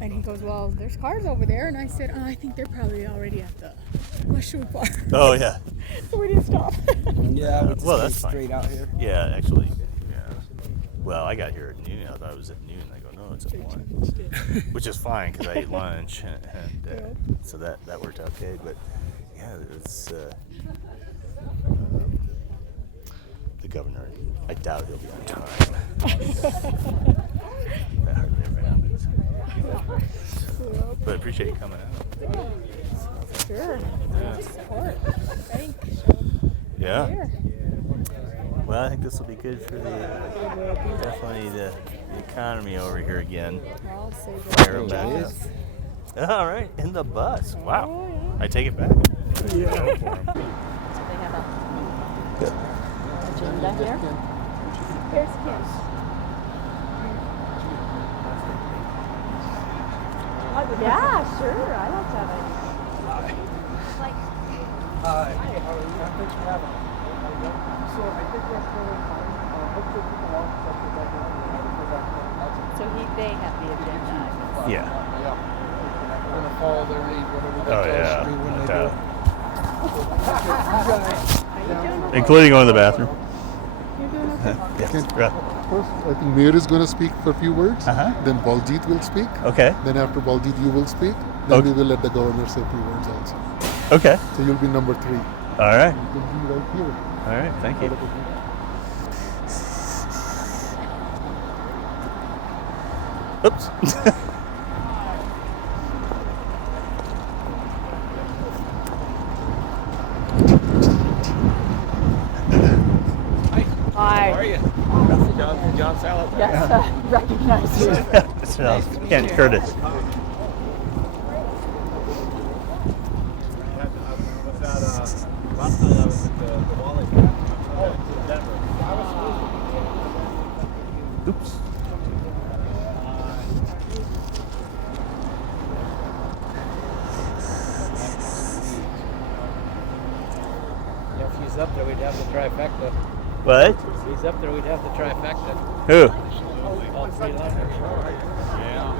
And he goes, well, there's cars over there. And I said, I think they're probably already at the mushroom farm. Oh, yeah. So we didn't stop. Yeah, we just Well, came that's fine. straight out here. Yeah, actually. Yeah. Well, I got here at noon. I thought it was at noon. I go, no, it's at 1. Which is fine because I ate lunch. And so that worked out okay. But, yeah, it's the governor. I doubt he'll be on time. That hardly ever happens. But I appreciate you coming out. Sure. Yeah. Support. Thanks. Yeah. Here. Well, I think this will be good for definitely the economy over here again. I'll say Fire 'em back up. All right, in the bus. Wow. Oh, yeah. I take it back. Yeah. So they have a agenda here. Here's Kim. Yeah, sure. I like that idea. Hi, how are you? Thanks for having me. So I think that's really fine. Hopefully people won't touch the background. So they have the agenda. Yeah. Yeah. We're going to follow their lead, whatever they Oh, tell us yeah. to do when they No do. doubt. You guys. Including going to the bathroom. You're doing okay? Yes. First, I think Mayor is going to speak for a few words. Then Baljeet will speak. Okay. Then after Baljeet, you will speak. Then we will let the governor say a few words also. Okay. So you'll be number 3. All right. You'll be right here. All right. Thank you. Oops. Hi. How are you? John Salad. Yes, recognize you. Kent Curtis. Oops. If he's up there, we'd have the trifecta. What? If he's up there, we'd have the trifecta. Who? All 3 letters. Yeah.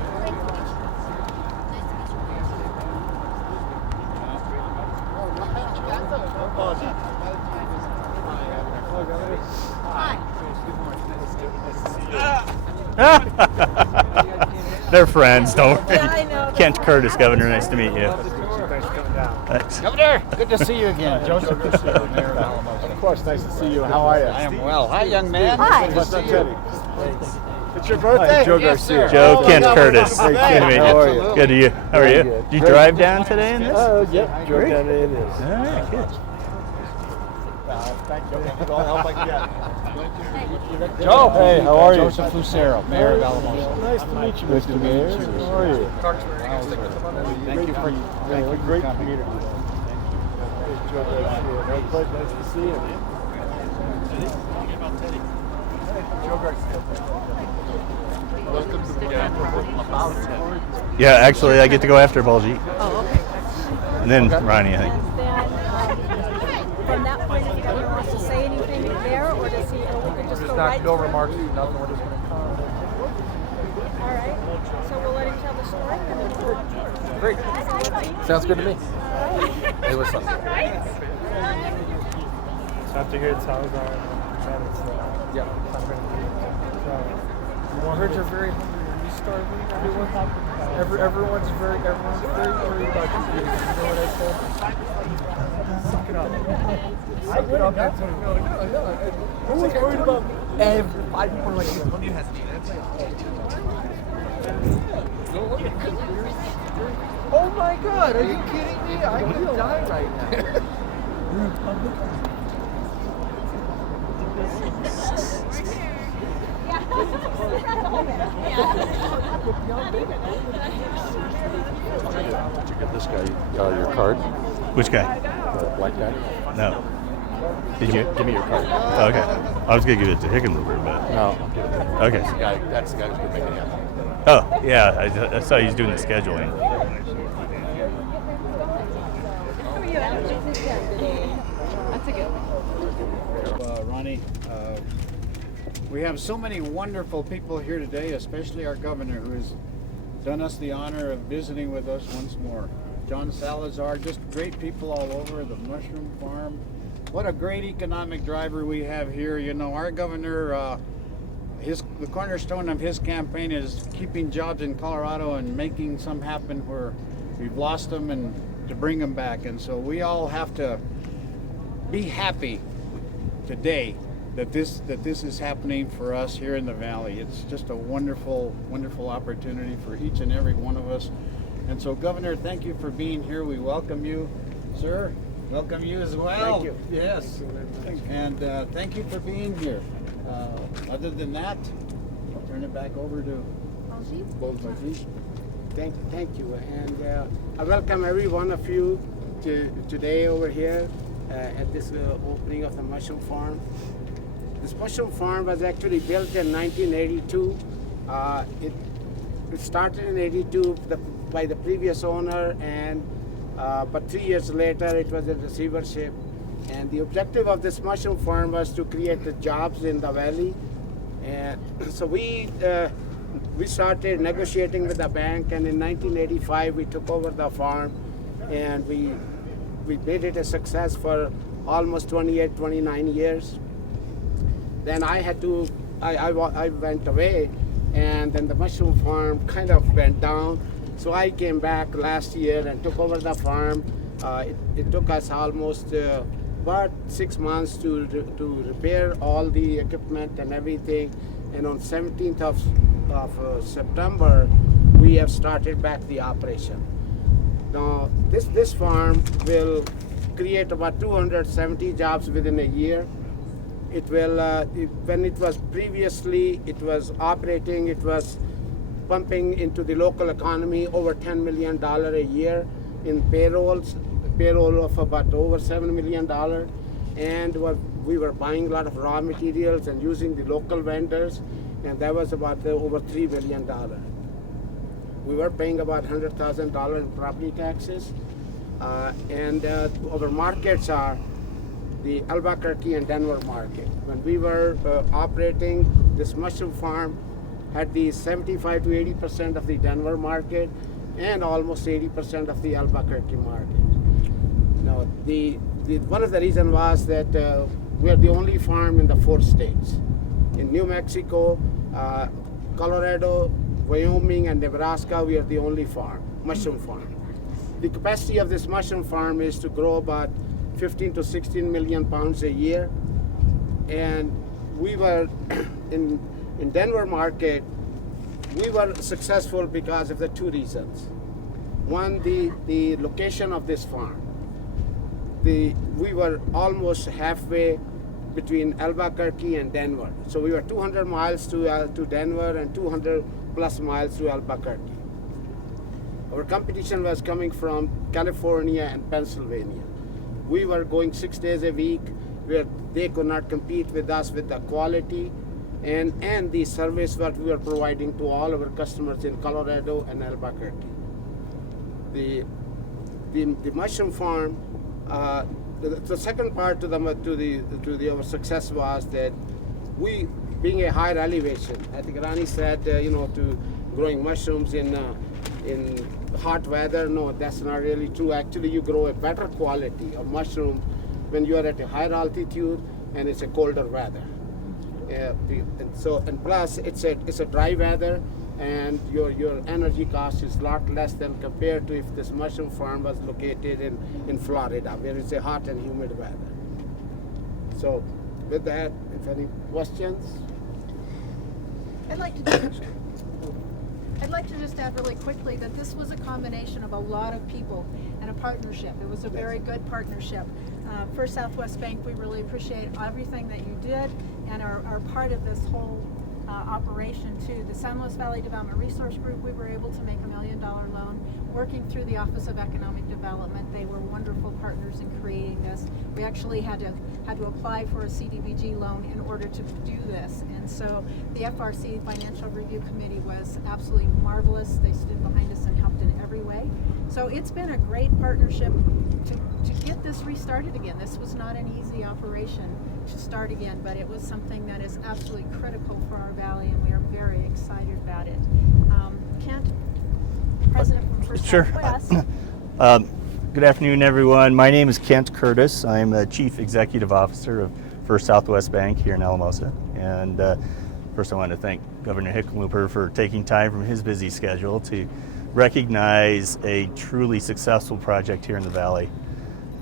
They're friends, don't worry. Yeah, I know. Kent Curtis, Governor, nice to meet you. Thanks for coming down. Thanks. Governor, good to see you again. Joseph Lucio, Mayor of Alamos. Of course, nice to see you. How are you? I am well. Hi, young man. Hi. Good to see you. It's your birthday? Joe Yes, Garcia. sir. Joe Oh, Kent yeah, Curtis. well, Good to meet How are you. you? Good to you. How are Very you? good. Did you Great. drive down today in this? Yep. Joe Great. Garcia it is. All right, good. Thank you. All the help I can get. Joe. Hey, how are you? Joseph Lucero, Mayor of Alamos. Nice to meet you, Mr. Mayor. How are you? Thank you for Great coming. community. Joe Garcia. Very pleasure. Nice to see you. Joe Garcia. Welcome to the Yeah, actually, I get to go after Baljeet. Oh, okay. And then Ronnie, I think. And then, from that point of view, he wants to say anything there, or does he, or we can just go right No through? remarks. Nothing. We're just going to come. All right. So we'll let him tell the story, and then we'll. Great. Sounds good to me. Hey, what's up? After here, it's Salazar. Yeah. I heard you're very hungry. Are you starving? Everyone's very worried about you. You know what I said? Suck it up. Suck it up. Who was worried about me? Every 5 people like you. When you hesitate, oh my God! Are you kidding me? I could die right now. Did you get this guy your card? Which guy? The black guy? No. Did you? Give me your card. Oh, okay. I was going to give it to Hickenlooper, but. No, I'm kidding. Okay. That's the guy who's going to make it happen. Oh, yeah. I saw he's doing the scheduling. That's a good one. Ronnie, We have so many wonderful people here today, especially our governor, who has done us the honor of visiting with us once more. John Salazar, just great people all over the mushroom farm. What a great economic driver we have here. You know, our governor, the cornerstone of his campaign is keeping jobs in Colorado and making some happen where we've lost them and to bring them back. And so we all have to be happy today that this is happening for us here in the Valley. It's just a wonderful, wonderful opportunity for each and every one of us. And so, Governor, thank you for being here. We welcome you, sir. Welcome you as well. Thank you. Yes. And thank you for being here. Other than that, I'll turn it back over to Baljeet. Thank you. And I welcome every one of you today over here at this opening of the mushroom farm. This mushroom farm was actually built in 1982. It started in 82 by the previous owner, and but 3 years later it was in receivership. And the objective of this mushroom farm was to create the jobs in the valley. And so we started negotiating with the bank, and in 1985 we took over the farm, and we made it a success for almost 28, 29 years. Then I went away, and then the mushroom farm kind of went down. So I came back last year and took over the farm. It took us almost about 6 months to repair all the equipment and everything. And on 17th of September, we have started back the operation. Now, this farm will create about 270 jobs within a year. It will, when it was previously, it was operating, it was pumping into the local economy over $10 million a year in payroll of about over $7 million. And we were buying a lot of raw materials and using the local vendors, and that was about over $3 million. We were paying about $100,000 in property taxes. And our markets are the Albuquerque and Denver market. When we were operating, this mushroom farm had the 75 to 80% of the Denver market and almost 80% of the Albuquerque market. Now, one of the reasons was that we are the only farm in the 4 states. In New Mexico, Colorado, Wyoming, and Nebraska, we are the only mushroom farm. The capacity of this mushroom farm is to grow about 15 to 16 million pounds a year. And we were in Denver market, we were successful because of the 2 reasons. One, the location of this farm. We were almost halfway between Albuquerque and Denver. So we were 200 miles to Denver and 200 plus miles to Albuquerque. Our competition was coming from California and Pennsylvania. We were going 6 days a week, where they could not compete with us with the quality and the service that we were providing to all our customers in Colorado and Albuquerque. The mushroom farm, the second part to our success was that we, being a higher elevation, I think Rani said, to growing mushrooms in hot weather. No, that's not really true. Actually, you grow a better quality of mushroom when you are at a higher altitude and it's a colder weather. And plus, it's a dry weather, and your energy cost is a lot less than compared to if this mushroom farm was located in Florida, where it's a hot and humid weather. So, with that, if any questions? I'd like to just add really quickly that this was a combination of a lot of people and a partnership. It was a very good partnership. For Southwest Bank, we really appreciate everything that you did and are part of this whole operation too. The San Luis Valley Development Resource Group, we were able to make $1 million loan working through the Office of Economic Development. They were wonderful partners in creating this. We actually had to apply for a CDBG loan in order to do this. And so the FRC Financial Review Committee was absolutely marvelous. They stood behind us and helped in every way. So it's been a great partnership to get this restarted again. This was not an easy operation to start again, but it was something that is absolutely critical for our valley, and we are very excited about it. Kent, President from First Sure. Southwest. Good afternoon, everyone. My name is Kent Curtis. I'm the Chief Executive Officer of First Southwest Bank here in Alamosa. And first I want to thank Governor Hickenlooper for taking time from his busy schedule to recognize a truly successful project here in the Valley.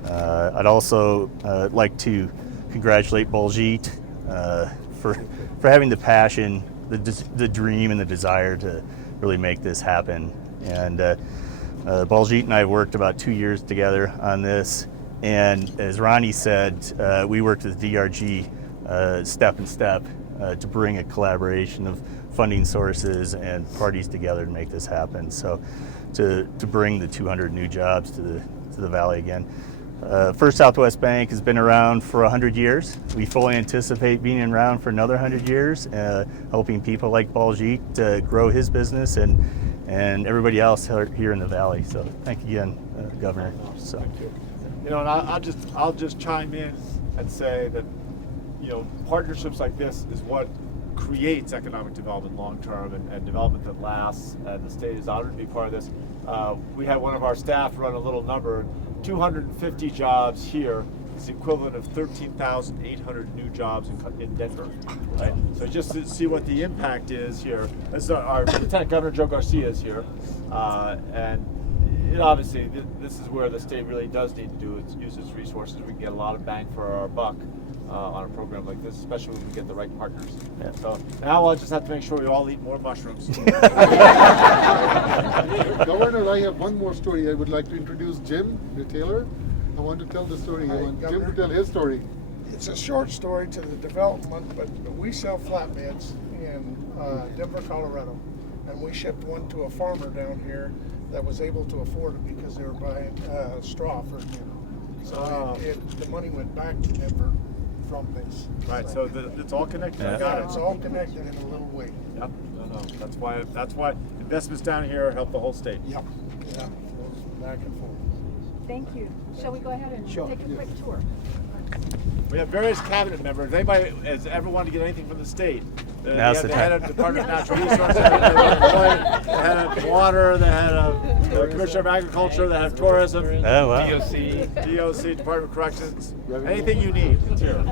I'd also like to congratulate Baljeet for having the passion, the dream, and the desire to really make this happen. And Baljeet and I have worked about 2 years together on this. And as Ronnie said, we worked with DRG step and step to bring a collaboration of funding sources and parties together to make this happen. So to bring the 200 new jobs to the Valley again. First Southwest Bank has been around for 100 years. We fully anticipate being around for another 100 years, helping people like Baljeet grow his business and everybody else here in the Valley. So thank you again, Governor. So. You know, and I'll just chime in and say that, you know, partnerships like this is what creates economic development long term and development that lasts. And the state is honored to be part of this. We had one of our staff run a little number. 250 jobs here is the equivalent of 13,800 new jobs in Denver. Right? So just to see what the impact is here. This is our Lieutenant Governor Joe Garcia is here, and obviously this is where the state really does need to use its resources. We can get a lot of bang for our buck on a program like this, especially when we get the right partners. Yeah. So now I'll just have to make sure we all eat more mushrooms. Governor, I have one more story. I would like to introduce Jim Taylor. I want to tell the story. I want Jim to tell his story. It's a short story to the development, but we sell flatbeds in Denver, Colorado, and we shipped one to a farmer down here that was able to afford it because they were buying straw for him. So the money went back to Denver from this. Right, so it's all connected. Yeah. I got it. It's all connected in a little way. Yep. No. That's why investments down here help the whole state. Yep. Yeah. Goes back and forth. Thank you. Shall we go ahead and take a quick tour? We have various cabinet members. If anybody has ever wanted to get anything from the state, Now's the the head time. of Department of Natural Resources, the head of water, the head of the Commissioner of Agriculture, the head of tourism, Oh, wow. DOC, Department of Corrections, anything you need, it's here.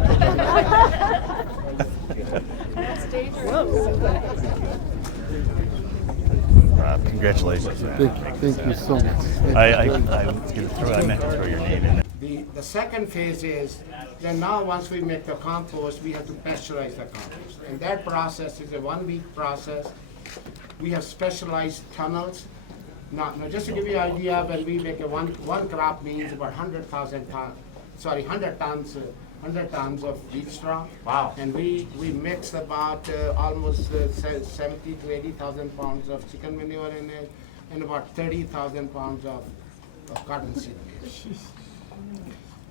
Rob, congratulations. Thank you so much. I meant to throw your name in there. The second phase is, then now once we make the compost, we have to pasteurize the compost. And that process is a 1 week process. We have specialized tunnels. Now just to give you an idea, when we make a one crop means about 100 tons of wheat straw. Wow. And we mix about almost 70 to 80,000 pounds of chicken manure in it, and about 30,000 pounds of cottonseed meal.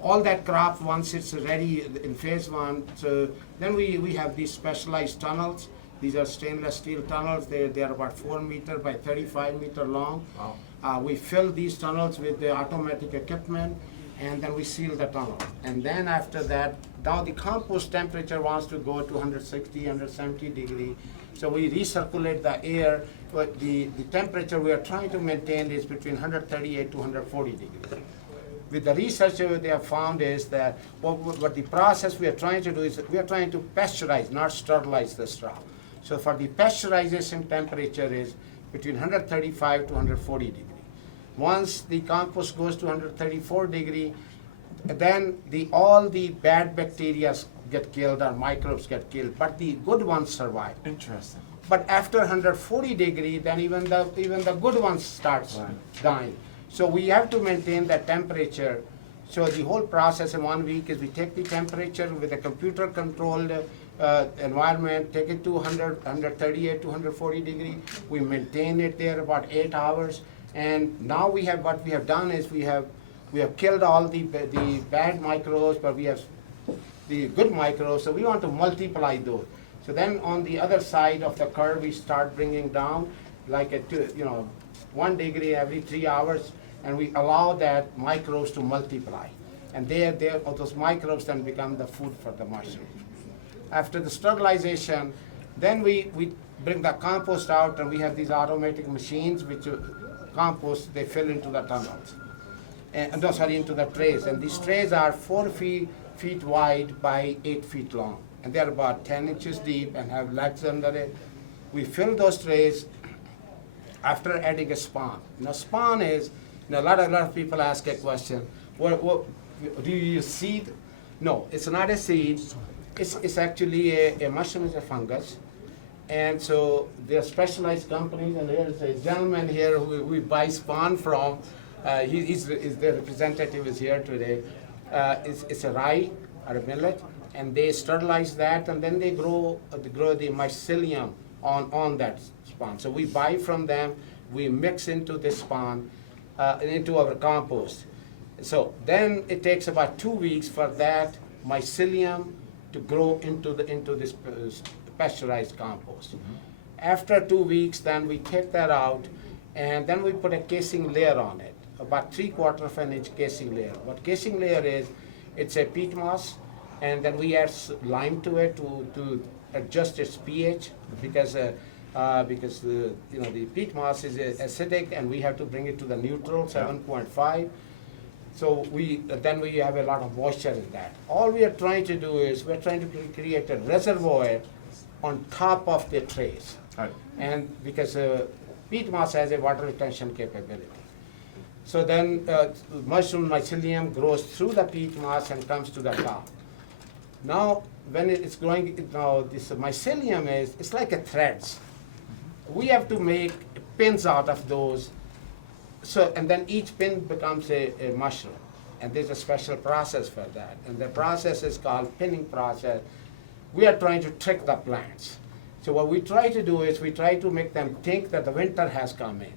All that crop, once it's ready in phase one, so then we have these specialized tunnels. These are stainless steel tunnels. They are about 4 meter by 35 meter long. Wow. We fill these tunnels with the automatic equipment, and then we seal the tunnel. And then after that, now the compost temperature wants to go to 160, 170 degree. So we recirculate the air, but the temperature we are trying to maintain is between 138 to 140 degrees. With the research they have found is that what the process we are trying to do is we are trying to pasteurize, not sterilize the straw. So for the pasteurization temperature is between 135 to 140 degree. Once the compost goes to 134 degree, then all the bad bacteria get killed or microbes get killed, but the good ones survive. Interesting. But after 140 degree, then even the good ones starts dying. So we have to maintain that temperature. So the whole process in 1 week is we take the temperature with a computer controlled environment, take it to 138 to 140 degree. We maintain it there about 8 hours. And now what we have done is we have killed all the bad microbes, but we have the good microbes. So we want to multiply those. So then on the other side of the curve, we start bringing down like 1 degree every 3 hours, and we allow that microbes to multiply. and those microbes then become the food for the mushroom. After the sterilization, then we bring the compost out, and we have these automatic machines which compost, they fill into the tunnels. Into the trays. And these trays are 4 feet wide by 8 feet long. And they're about 10 inches deep and have legs under it. We fill those trays after adding a spawn. Now spawn is, a lot of people ask a question, what do you use seed? No, it's not a seed. It's actually a mushroom is a fungus. And so there are specialized companies, and there's a gentleman here who we buy spawn from. The representative is here today. It's a rye or a millet, and they sterilize that, and then they grow the mycelium on that spawn. So we buy from them, we mix into this spawn, into our compost. So then it takes about 2 weeks for that mycelium to grow into this pasteurized compost. After 2 weeks, then we take that out, and then we put a casing layer on it, about 3/4 of an inch casing layer. What casing layer is, it's a peat moss, and then we add lime to it to adjust its pH, because the peat moss is acidic, and we have to bring it to the neutral 7.5. So then we have a lot of moisture in that. All we are trying to do is we're trying to create a reservoir on top of the trays. Right. And because peat moss has a water retention capability. So then mushroom mycelium grows through the peat moss and comes to the top. Now, when it's growing, this mycelium it's like a threads. We have to make pins out of those. So, and then each pin becomes a mushroom. And there's a special process for that. And the process is called pinning process. We are trying to trick the plants. So what we try to do is we try to make them think that the winter has come in.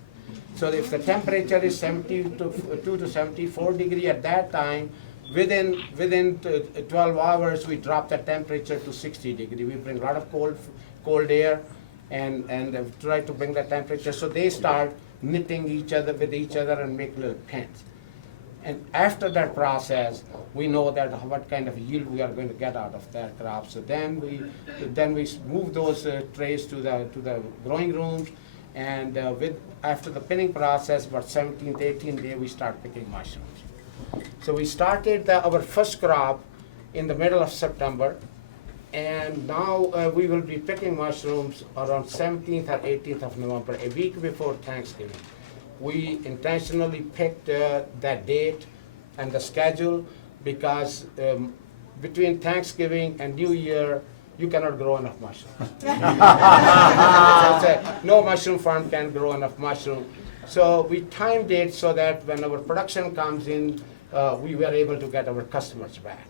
So if the temperature is 72 to 74 degrees at that time, within 12 hours we drop the temperature to 60 degrees. We bring a lot of cold air and try to bring the temperature. So they start knitting each other with each other and make little pins. And after that process, we know that what kind of yield we are going to get out of that crop. So then we move those trays to the growing rooms, and after the pinning process, about 17th, 18th day, we start picking mushrooms. So we started our first crop in the middle of September, and now we will be picking mushrooms around 17th or 18th of November, a week before Thanksgiving. We intentionally picked that date and the schedule because between Thanksgiving and New Year, you cannot grow enough mushrooms. No mushroom farm can grow enough mushroom. So we timed it so that when our production comes in, we were able to get our customers back.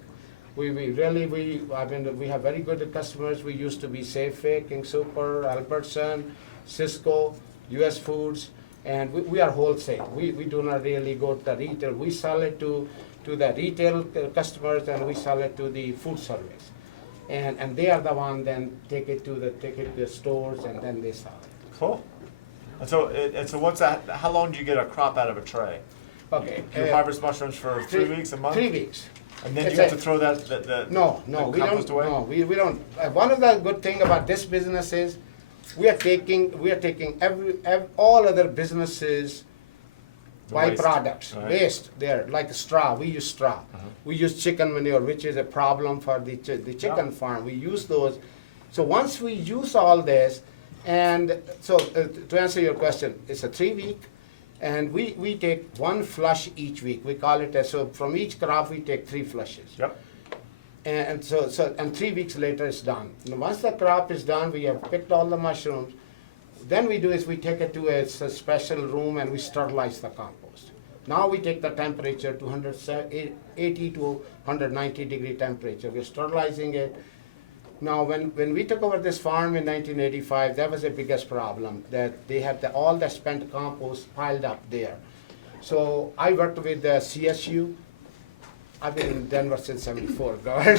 We have very good customers. We used to be Safeway, King Super, Albertson, Cisco, US Foods, and we are wholesale. We do not really go to the retail. We sell it to the retail customers, and we sell it to the food service. And they are the one then take it to the stores, and then they sell it. Cool. And so what's that? How long do you get a crop out of a tray? Okay. You harvest mushrooms for 3 weeks, a month? 3 weeks. And then you have to throw the No, we compost don't. away? No, we don't. One of the good thing about this business is we are taking all other businesses byproducts, right. waste there, like straw. We use straw. We use chicken manure, which is a problem for the chicken farm. We use those. So once we use all this, and so to answer your question, it's a 3 week, and we take one flush each week. We call it so from each crop we take 3 flushes. Yep. And so 3 weeks later it's done. And once the crop is done, we have picked all the mushrooms. Then we take it to a special room and we sterilize the compost. Now we take the temperature to 80 to 190 degree temperature. We're sterilizing it. Now when we took over this farm in 1985, that was the biggest problem, that they had all the spent compost piled up there. So I worked with the CSU. I've been in Denver since '74, okay.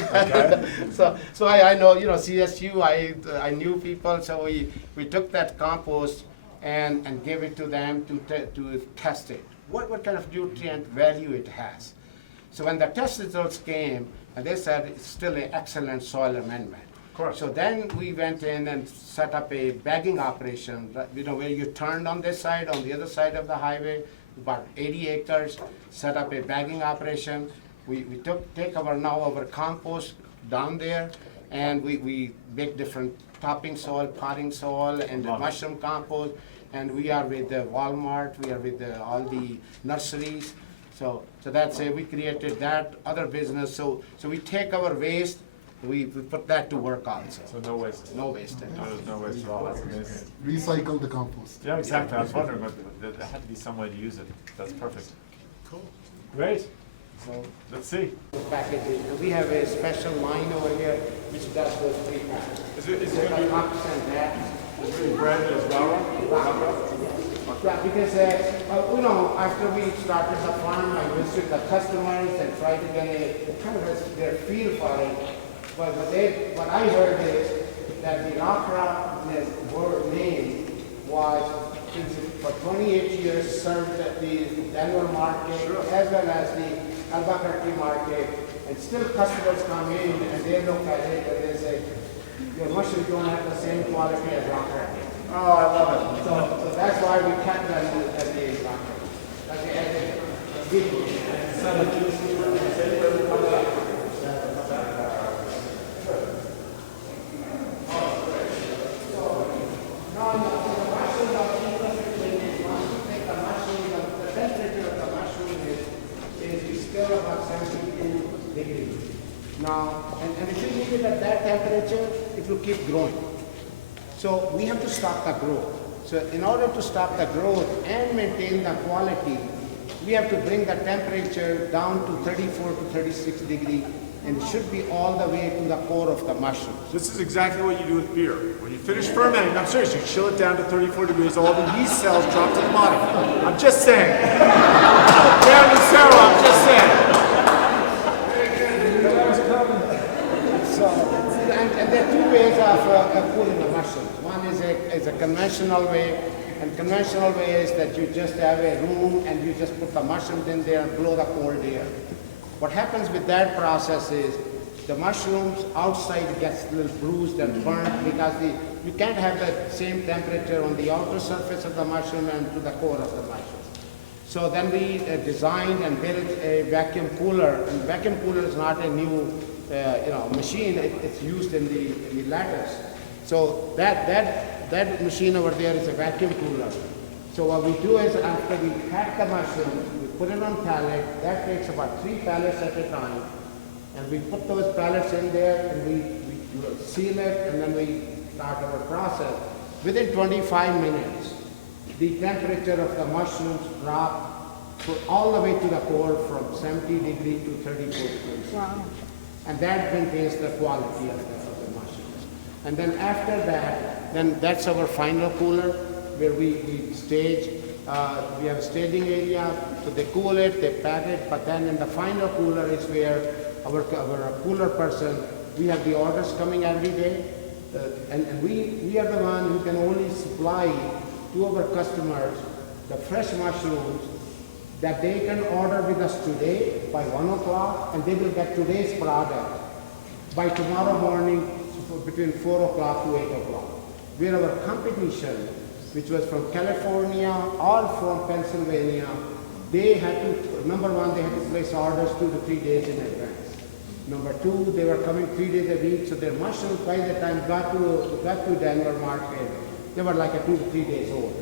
so I know, CSU, I knew people, so we took that compost and gave it to them to test it. What kind of nutrient value it has. So when the test results came, and they said it's still an excellent soil amendment. Of course. So then we went in and set up a bagging operation, where you turned on this side, on the other side of the highway, about 80 acres, set up a bagging operation. We take our compost down there, and we make different topping soil, potting soil, and the mushroom compost. And we are with the Walmart, we are with all the nurseries. So that's it. We created that other business. So we take our waste, we put that to work also. So no waste. No waste. There's no waste at all. That's amazing. Recycle the compost. Yeah, exactly. I was wondering, but there had to be some way to use it. That's perfect. Cool. Great. So let's see. Packaging. We have a special line over here which does those 3 packs. Is it It's going to be that. branded as well? Yeah, because after we started the farm, I visited the customers and tried to get a kind of their feel for it. But what I heard is that the Rockra word name was, since it for 28 years served at the Denver market as well as the Albuquerque market, and still customers come in and they look at it and they say, your mushrooms don't have the same quality as Rockra. Oh, I love it. So that's why we kept them at the Rockra. Now, and if you leave it at that temperature, it will keep growing. So we have to stop the growth. So in order to stop the growth and maintain the quality, we have to bring the temperature down to 34 to 36 degrees, and it should be all the way to the core of the mushroom. This is exactly what you do with beer. When you finish fermenting, I'm serious, you chill it down to 34 degrees, all the yeast cells drop to the bottom. I'm just saying. Graham and Sarah, I'm just saying. And there are 2 ways of cooling the mushrooms. One is a conventional way, and conventional way is that you just have a room and you just put the mushrooms in there and blow the cold air. What happens with that process is the mushrooms outside gets a little bruised and burnt because you can't have the same temperature on the outer surface of the mushroom and to the core of the mushroom. So then we designed and built a vacuum cooler, and vacuum cooler is not a new machine. It's used in the lattice. So that machine over there is a vacuum cooler. So what we do is after we pack the mushroom, we put it on pallet. That takes about 3 pallets at a time, and we put those pallets in there and we seal it, and then we start our process. Within 25 minutes, the temperature of the mushrooms drop all the way to the core from 70 degrees to 34 degrees. Wow. And that maintains the quality of the mushrooms. And then after that, then that's our final cooler where we stage. We have a staging area, so they cool it, they pack it, but then in the final cooler is where our cooler person, we have the orders coming every day, and we are the one who can only supply to our customers the fresh mushrooms that they can order with us today by 1 o'clock, and they will get today's product by tomorrow morning between 4 o'clock to 8 o'clock. Where our competition, which was from California or from Pennsylvania, they had to, number one, they had to place orders 2 to 3 days in advance. Number 2, they were coming 3 days a week, so their mushrooms by the time got to Denver market, they were like 2 to 3 days old.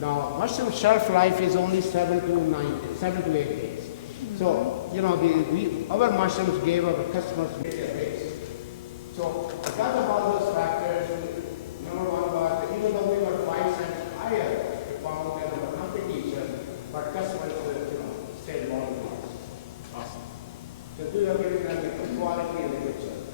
Now, mushroom shelf life is only 7 to 8 days. So, our mushrooms gave our customers a base. So, because of all those factors, number one was that even though we were 5 cents higher than our competition, but customers stayed loyal to us. Awesome. So, we are giving them the quality and the good service.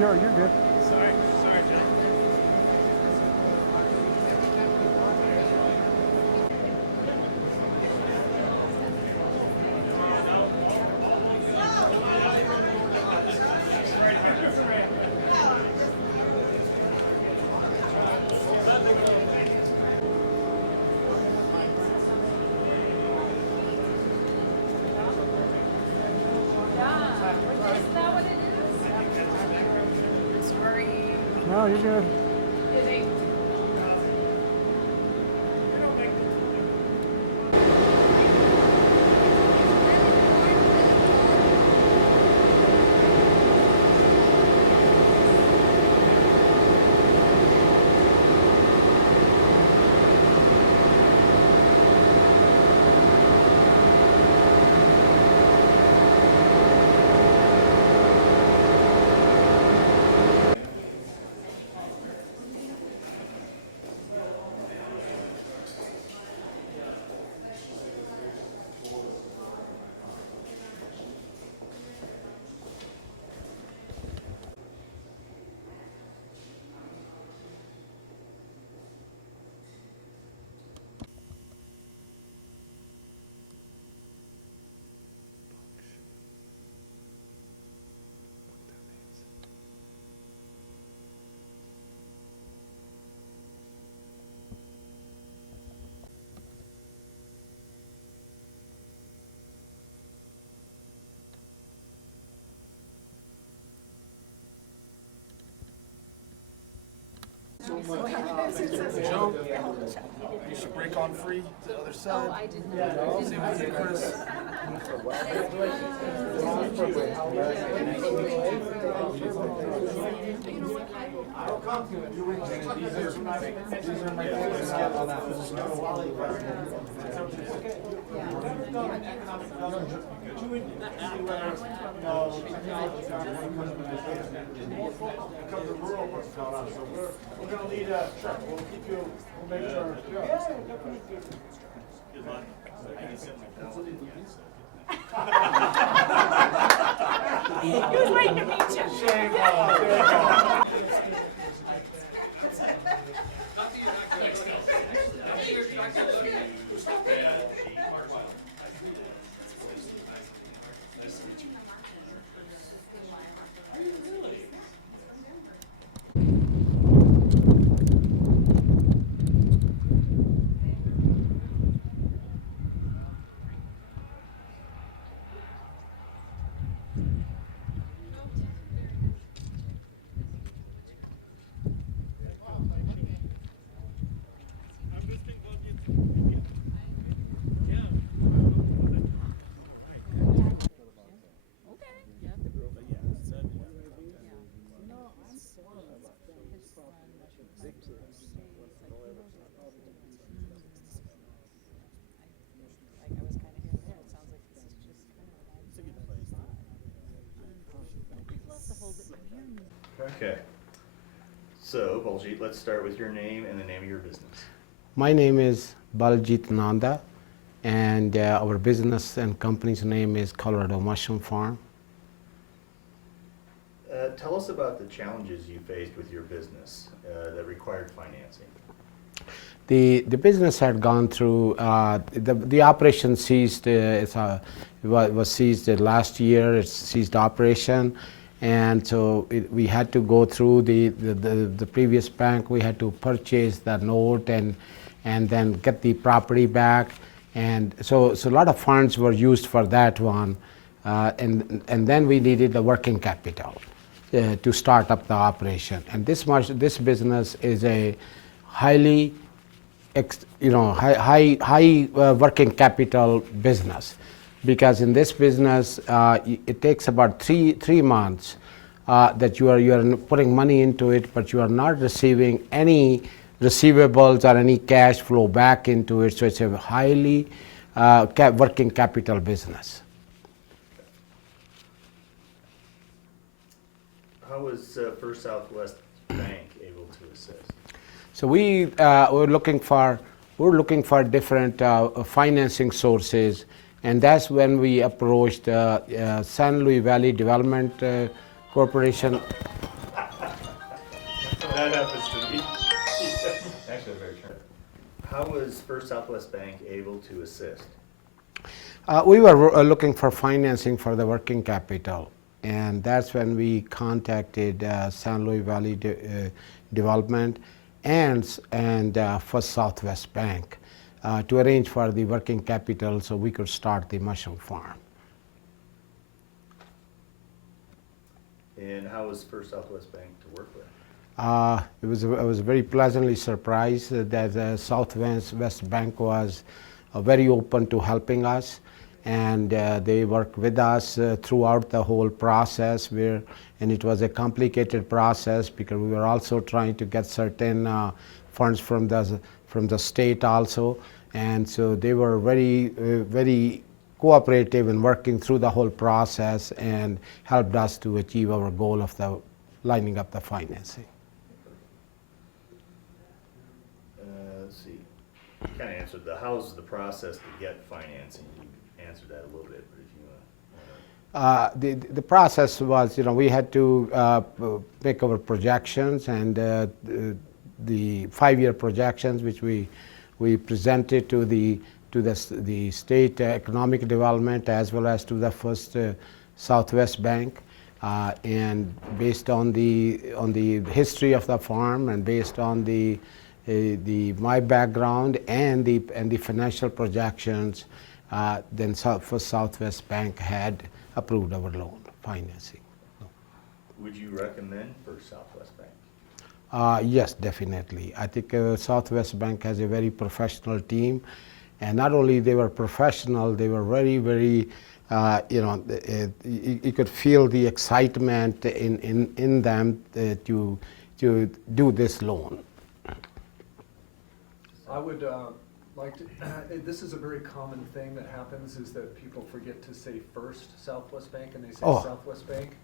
You're good. Sorry, Jay. Is that what it is? Sorry. No, you're good. Joe, you should break on free to the other side. Oh, I didn't know. Same with you, Chris. We're going to lead a check. We'll keep you, we'll make sure. Good luck. He was waiting to meet you. Shame on. Okay. So, Baljeet, let's start with your name and the name of your business. My name is Baljit Nanda, and our business and company's name is Colorado Mushroom Farm. Tell us about the challenges you faced with your business that required financing. The business had gone through, the operation ceased, was seized last year, it ceased operation. And so we had to go through the previous bank. We had to purchase the note and then get the property back. And so a lot of funds were used for that one. And then we needed the working capital to start up the operation. And this business is a highly, high working capital business. Because in this business, it takes about three months that you are putting money into it, but you are not receiving any receivables or any cash flow back into it. So it's a highly working capital business. How was First Southwest Bank able to assist? So we're looking for different financing sources. And that's when we approached San Luis Valley Development Corporation. That happens to me. Actually, very true. How was First Southwest Bank able to assist? We were looking for financing for the working capital, and that's when we contacted San Luis Valley Development and First Southwest Bank to arrange for the working capital so we could start the mushroom farm. And how was First Southwest Bank to work with? I was very pleasantly surprised that Southwest Bank was very open to helping us, and they worked with us throughout the whole process. And it was a complicated process because we were also trying to get certain funds from the state also, and so they were very cooperative in working through the whole process and helped us to achieve our goal of lining up the financing. Let's see. You kind of answered how's the process to get financing? You answered that a little bit, but if you want to. The process was, we had to make our projections, and the 5-year projections which we presented to the state economic development as well as to the First Southwest Bank, and based on the history of the farm and based on my background and the financial projections, then First Southwest Bank had approved our loan financing. Would you recommend First Southwest Bank? Yes, definitely. I think Southwest Bank has a very professional team, and not only they were professional, they were very, you could feel the excitement in them to do this loan. I would like to, this is a very common thing that happens, is that people forget to say First Southwest Bank and they say Southwest Bank.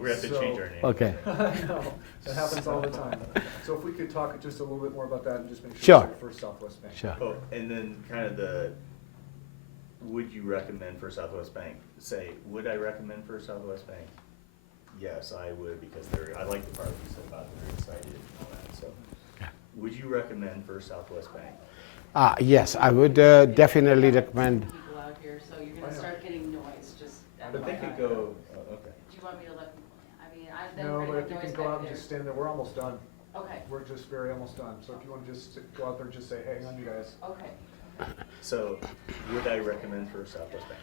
We have to change our name. Okay. I know, it happens all the time. So if we could talk just a little bit more about that and just make Sure. sure it's First Southwest Bank. Sure. Oh, and then kind of would you recommend First Southwest Bank? Would I recommend First Southwest Bank? Yes, I would, because I like the part you said about they're excited and all that. So, would you recommend First Southwest Bank? Yes, I would definitely recommend. People out here, so you're gonna start getting noise, just. But they could go. Okay. Do you want me to let people, No, but if you noise can go back out and there. just stand there, we're almost done. Okay, We're just very almost done. So if you want to just go out there and just say, hey, on you guys. okay. So, would I recommend First Southwest Bank?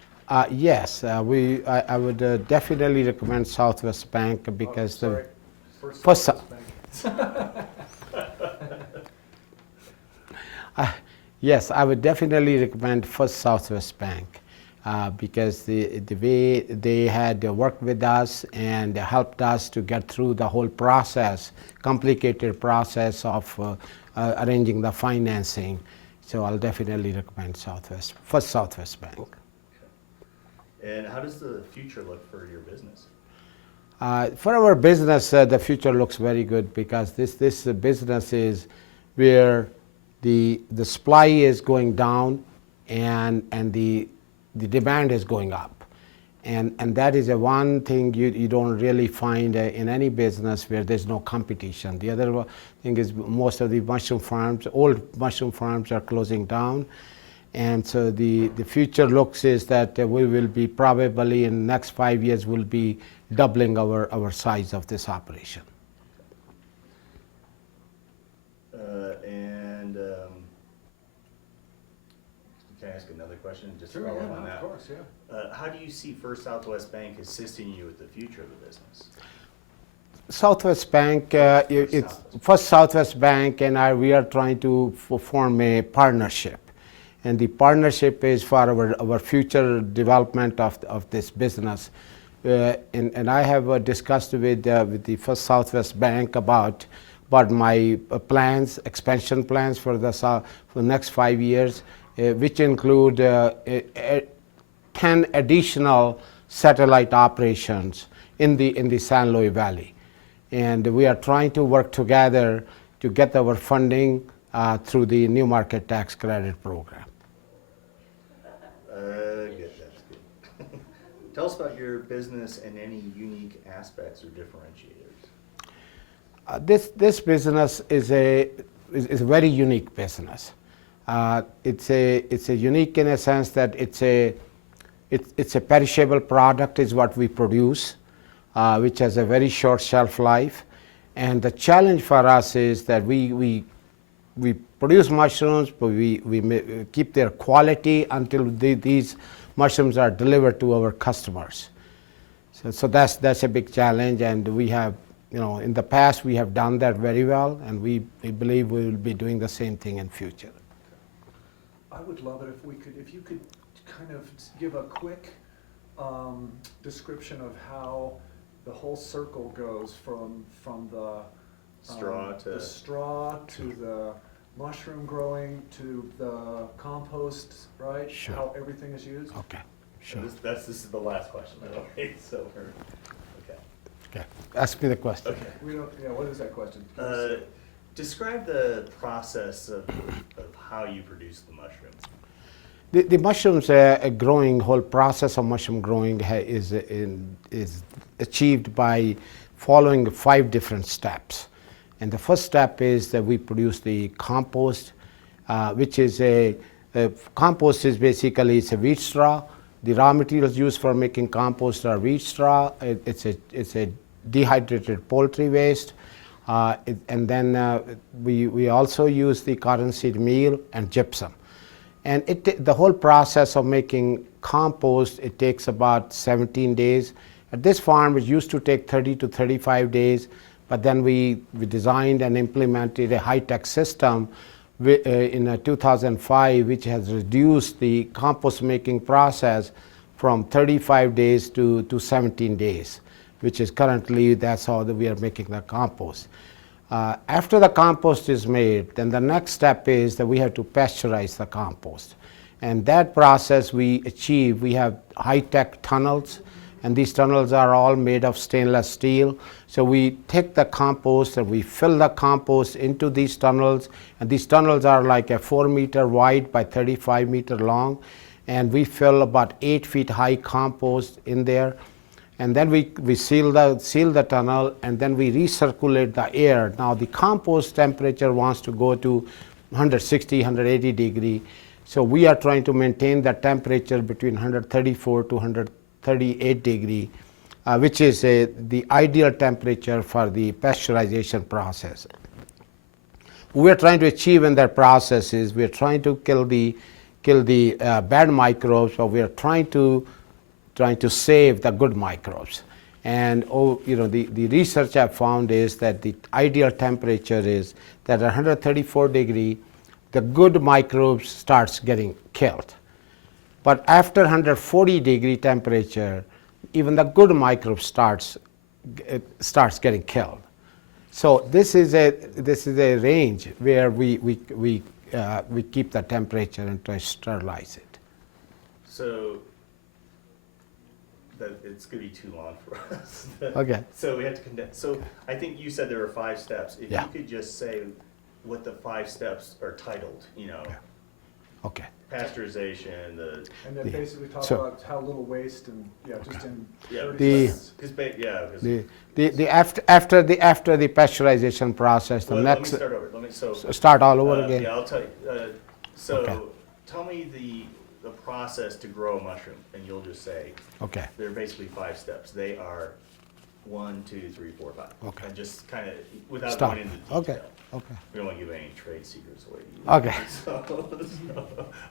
Yes, I would definitely recommend Southwest Bank because Sorry. First Southwest Bank. yes, I would definitely recommend First Southwest Bank because the way they had worked with us and helped us to get through the whole process, complicated process of arranging the financing. So I'll definitely recommend First Southwest Bank. And how does the future look for your business? For our business, the future looks very good because this business is where the supply is going down and the demand is going up. And that is a one thing you don't really find in any business where there's no competition. The other thing is most of the old mushroom farms are closing down. And so the future looks is that we will be probably in the next 5 years will be doubling our size of this operation. Can I ask another question? Just Sure, follow yeah, up on no, that. of course, yeah. How do you see First Southwest Bank assisting you with the future of the business? Southwest Bank, First Southwest Bank and we are trying to form a partnership. And the partnership is for our future development of this business. And I have discussed with the First Southwest Bank about my plans, expansion plans for the next 5 years, which include 10 additional satellite operations in the San Luis Valley. And we are trying to work together to get our funding through the New Market Tax Credit Program. Good, that's good. Tell us about your business and any unique aspects or differentiators. This business is a very unique business. It's a unique in a sense that it's a perishable product is what we produce, which has a very short shelf life. And the challenge for us is that we produce mushrooms, but we keep their quality until these mushrooms are delivered to our customers. So that's a big challenge, and we have, in the past we have done that very well, and we believe we will be doing the same thing in future. I would love it if you could kind of give a quick description of how the whole circle goes from the straw to the mushroom growing to the compost, right? Sure. How everything is used. Okay, sure. This is the last question, by the way. So Okay, ask me the question. okay. What is that question? Describe the process of how you produce the mushrooms. The mushrooms growing, whole process of mushroom growing is achieved by following 5 different steps. And the first step is that we produce the compost, which is compost is basically it's a wheat straw. The raw materials used for making compost are wheat straw. It's a dehydrated poultry waste. And then we also use the cottonseed meal and gypsum. And the whole process of making compost, it takes about 17 days. At this farm, it used to take 30 to 35 days, but then we designed and implemented a high-tech system in 2005, which has reduced the compost making process from 35 days to 17 days, which is currently, that's how we are making the compost. After the compost is made, then the next step is that we have to pasteurize the compost. And that process we have high-tech tunnels, and these tunnels are all made of stainless steel. So we take the compost and we fill the compost into these tunnels, and these tunnels are like a 4 meter wide by 35 meter long, and we fill about 8 feet high compost in there. And then we seal the tunnel, and then we recirculate the air. Now the compost temperature wants to go to 160, 180 degree. So we are trying to maintain that temperature between 134 to 138 degree, which is the ideal temperature for the pasteurization process. What we are trying to achieve in that process is we are trying to kill the bad microbes, but we are trying to save the good microbes. And the research I've found is that the ideal temperature is that at 134 degree, the good microbes starts getting killed. But after 140 degree temperature, even the good microbes starts getting killed. So this is a range where we keep the temperature and try to sterilize it. So that it's going to be too long for us. Okay. So we have to condense. So I think you said there were 5 steps. If Yeah. you could just say what the 5 steps are titled, Okay. pasteurization, And then basically talk So- about how little waste and just in 30 The- seconds. After the pasteurization process, the let next me start over. start all over again. Yeah, I'll tell you. Okay. Tell me the process to grow a mushroom, and you'll just say Okay. they're basically 5 steps. They are 1, 2, 3, 4, 5. Okay. And just kind of without Stop. going into detail. Okay. Okay. We don't want to give any trade secrets away. Okay.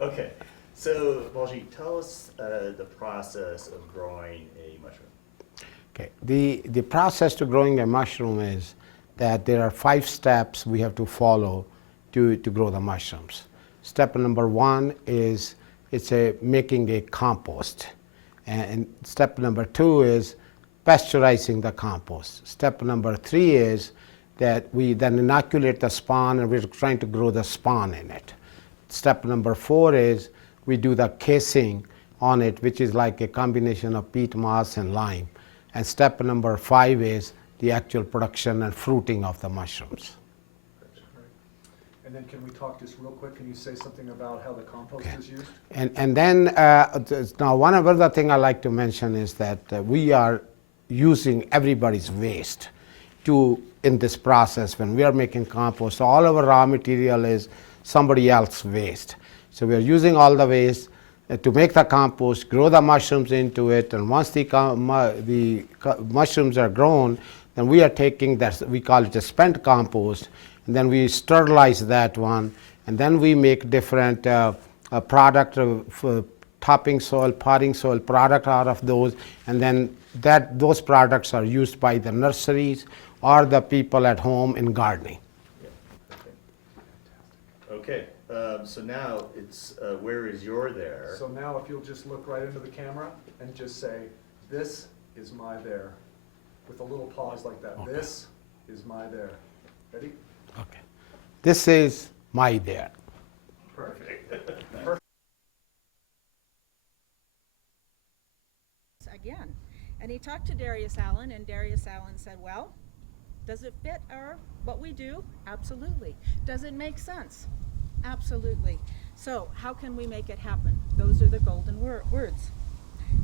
Okay. So, Baljeet, tell us the process of growing a mushroom. Okay. The process to growing a mushroom is that there are 5 steps we have to follow to grow the mushrooms. Step number 1 is making a compost, and step number 2 is pasteurizing the compost. Step number 3 is that we then inoculate the spawn, and we're trying to grow the spawn in it. Step number 4 is we do the casing on it, which is like a combination of peat moss and lime. And step number 5 is the actual production and fruiting of the mushrooms. And then can we talk just real quick, can you say something about how the compost is used? And then now one other thing I like to mention is that we are using everybody's waste to in this process when we are making compost. All our raw material is somebody else's waste. So we are using all the waste to make the compost, grow the mushrooms into it, and once the mushrooms are grown, then we are taking that, we call it a spent compost, and then we sterilize that one, and then we make different product for topping soil, potting soil product out of those, and then those products are used by the nurseries or the people at home in gardening. Okay, so now it's where is your there? So now if you'll just look right into the camera and just say, this is my there, with a little pause like that. Okay. This is my there. Ready? Okay. This is my there. Perfect. Again. And he talked to Darius Allen, and Darius Allen said, well, does it fit what we do? Absolutely. Does it make sense? Absolutely. So how can we make it happen? Those are the golden words.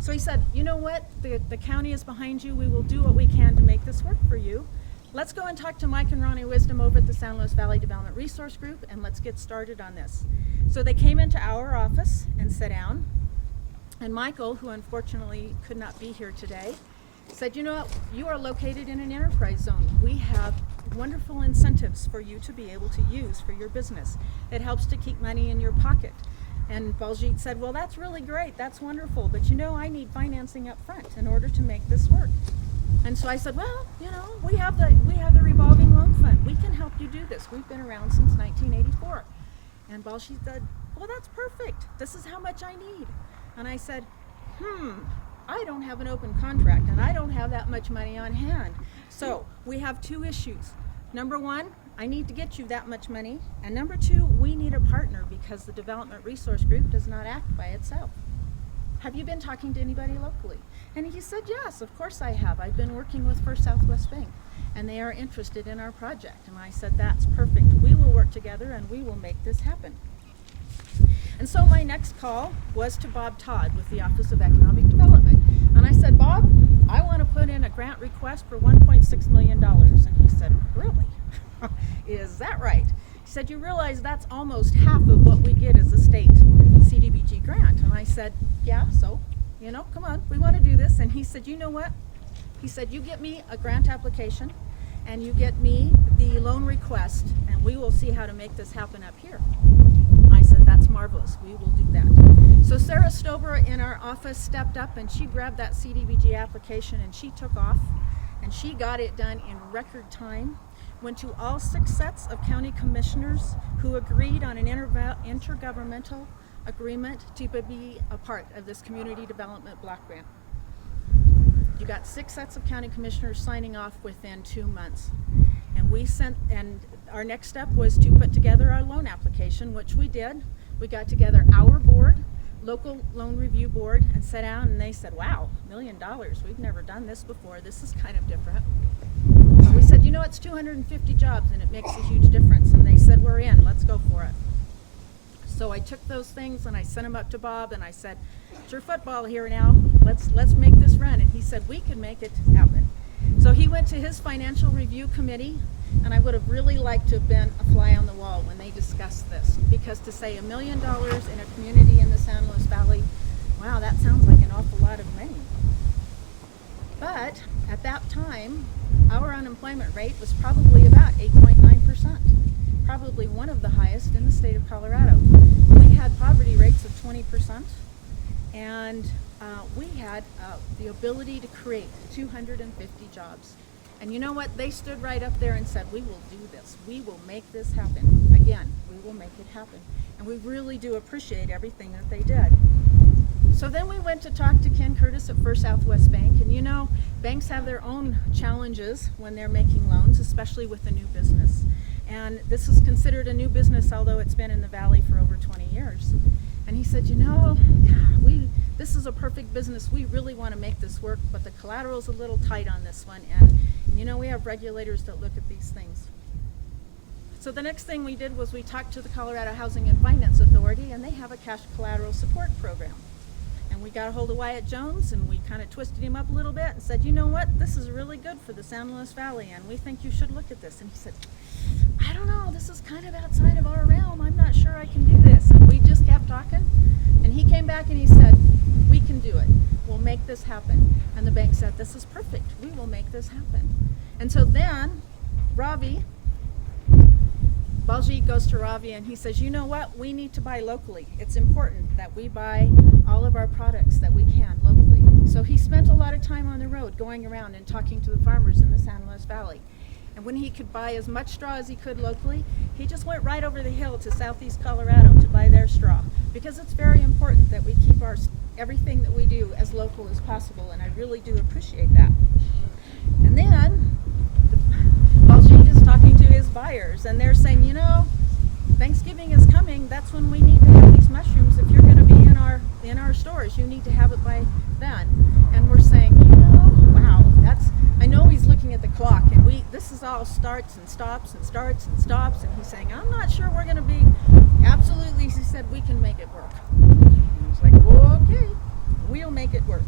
So he said, you know what? The county is behind you. We will do what we can to make this work for you. Let's go and talk to Mike and Ronnie Wisdom over at the San Luis Valley Development Resource Group, and let's get started on this. So they came into our office and sat down. And Michael, who unfortunately could not be here today, said, you know what, you are located in an enterprise zone. We have wonderful incentives for you to be able to use for your business. It helps to keep money in your pocket. And Baljit said, well, that's really great, that's wonderful, but you know, I need financing up front in order to make this work. And so I said, well, you know, we have the revolving loan fund. We can help you do this. We've been around since 1984. And Baljit said, well, that's perfect. This is how much I need. And I said, I don't have an open contract and I don't have that much money on hand. So we have two issues. Number one, I need to get you that much money. And number two, we need a partner because the Development Resource Group does not act by itself. Have you been talking to anybody locally? And he said, yes, of course I have. I've been working with First Southwest Bank and they are interested in our project. And I said, that's perfect. We will work together and we will make this happen. And so my next call was to Bob Todd with the Office of Economic Development. And I said, Bob, I want to put in a grant request for $1.6 million. And he said, really? Is that right? He said, you realize that's almost half of what we get as a state CDBG grant. And I said, yeah, so, you know, come on, we want to do this. And he said, you know what? He said, you get me a grant application and you get me the loan request and we will see how to make this happen up here. I said, that's marvelous, we will do that. So Sarah Stober in our office stepped up and she grabbed that CDBG application and she took off and she got it done in record time. Went to all 6 sets of county commissioners who agreed on an intergovernmental agreement to be a part of this community development block grant. You got 6 sets of county commissioners signing off within 2 months. And our next step was to put together our loan application, which we did. We got together our board, local loan review board, and sat down and they said, wow, $1 million, we've never done this before, this is kind of different. We said, you know, it's 250 jobs and it makes a huge difference. And they said, we're in, let's go for it. So I took those things and I sent them up to Bob and I said, it's your football here now, let's make this run. And he said, we can make it happen. So he went to his financial review committee, and I would have really liked to have been a fly on the wall when they discussed this, because to say $1 million in a community in the San Luis Valley, wow, that sounds like an awful lot of money. But at that time, our unemployment rate was probably about 8.9%, probably one of the highest in the state of Colorado. We had poverty rates of 20%, and we had the ability to create 250 jobs. And you know what? They stood right up there and said, we will do this. We will make this happen. Again, we will make it happen. And we really do appreciate everything that they did. So then we went to talk to Ken Curtis at First Southwest Bank. And you know, banks have their own challenges when they're making loans, especially with a new business. And this is considered a new business, although it's been in the Valley for over 20 years. And he said, you know, God, this is a perfect business. We really want to make this work, but the collateral's a little tight on this one. And you know, we have regulators that look at these things. So the next thing we did was we talked to the Colorado Housing and Finance Authority, and they have a cash collateral support program. And And we got a hold of Wyatt Jones, and we kind of twisted him up a little bit and said, you know what, this is really good for the San Luis Valley, and we think you should look at this. And he said, I don't know, this is kind of outside of our realm. I'm not sure I can do this. And we just kept talking, and he came back and he said, we can do it. We'll make this happen. And the bank said, this is perfect. We will make this happen. And so then Ravi, Baljit goes to Ravi and he says, you know what, we need to buy locally. It's important that we buy all of our products that we can locally. So he spent a lot of time on the road going around and talking to the farmers in the San Luis Valley. And when he could buy as much straw as he could locally, he just went right over the hill to southeast Colorado to buy their straw, because it's very important that we keep everything that we do as local as possible, and I really do appreciate that. And then Baljit is talking to his buyers, and they're saying, you know, Thanksgiving is coming. That's when we need to have these mushrooms. If you're going to be in our stores, you need to have it by then. And we're saying, you know, wow, I know he's looking at the clock, and this is all starts and stops and starts and stops, and he's saying, I'm not sure we're going to be, absolutely, he said, we can make it work. And I was like, well, okay, we'll make it work.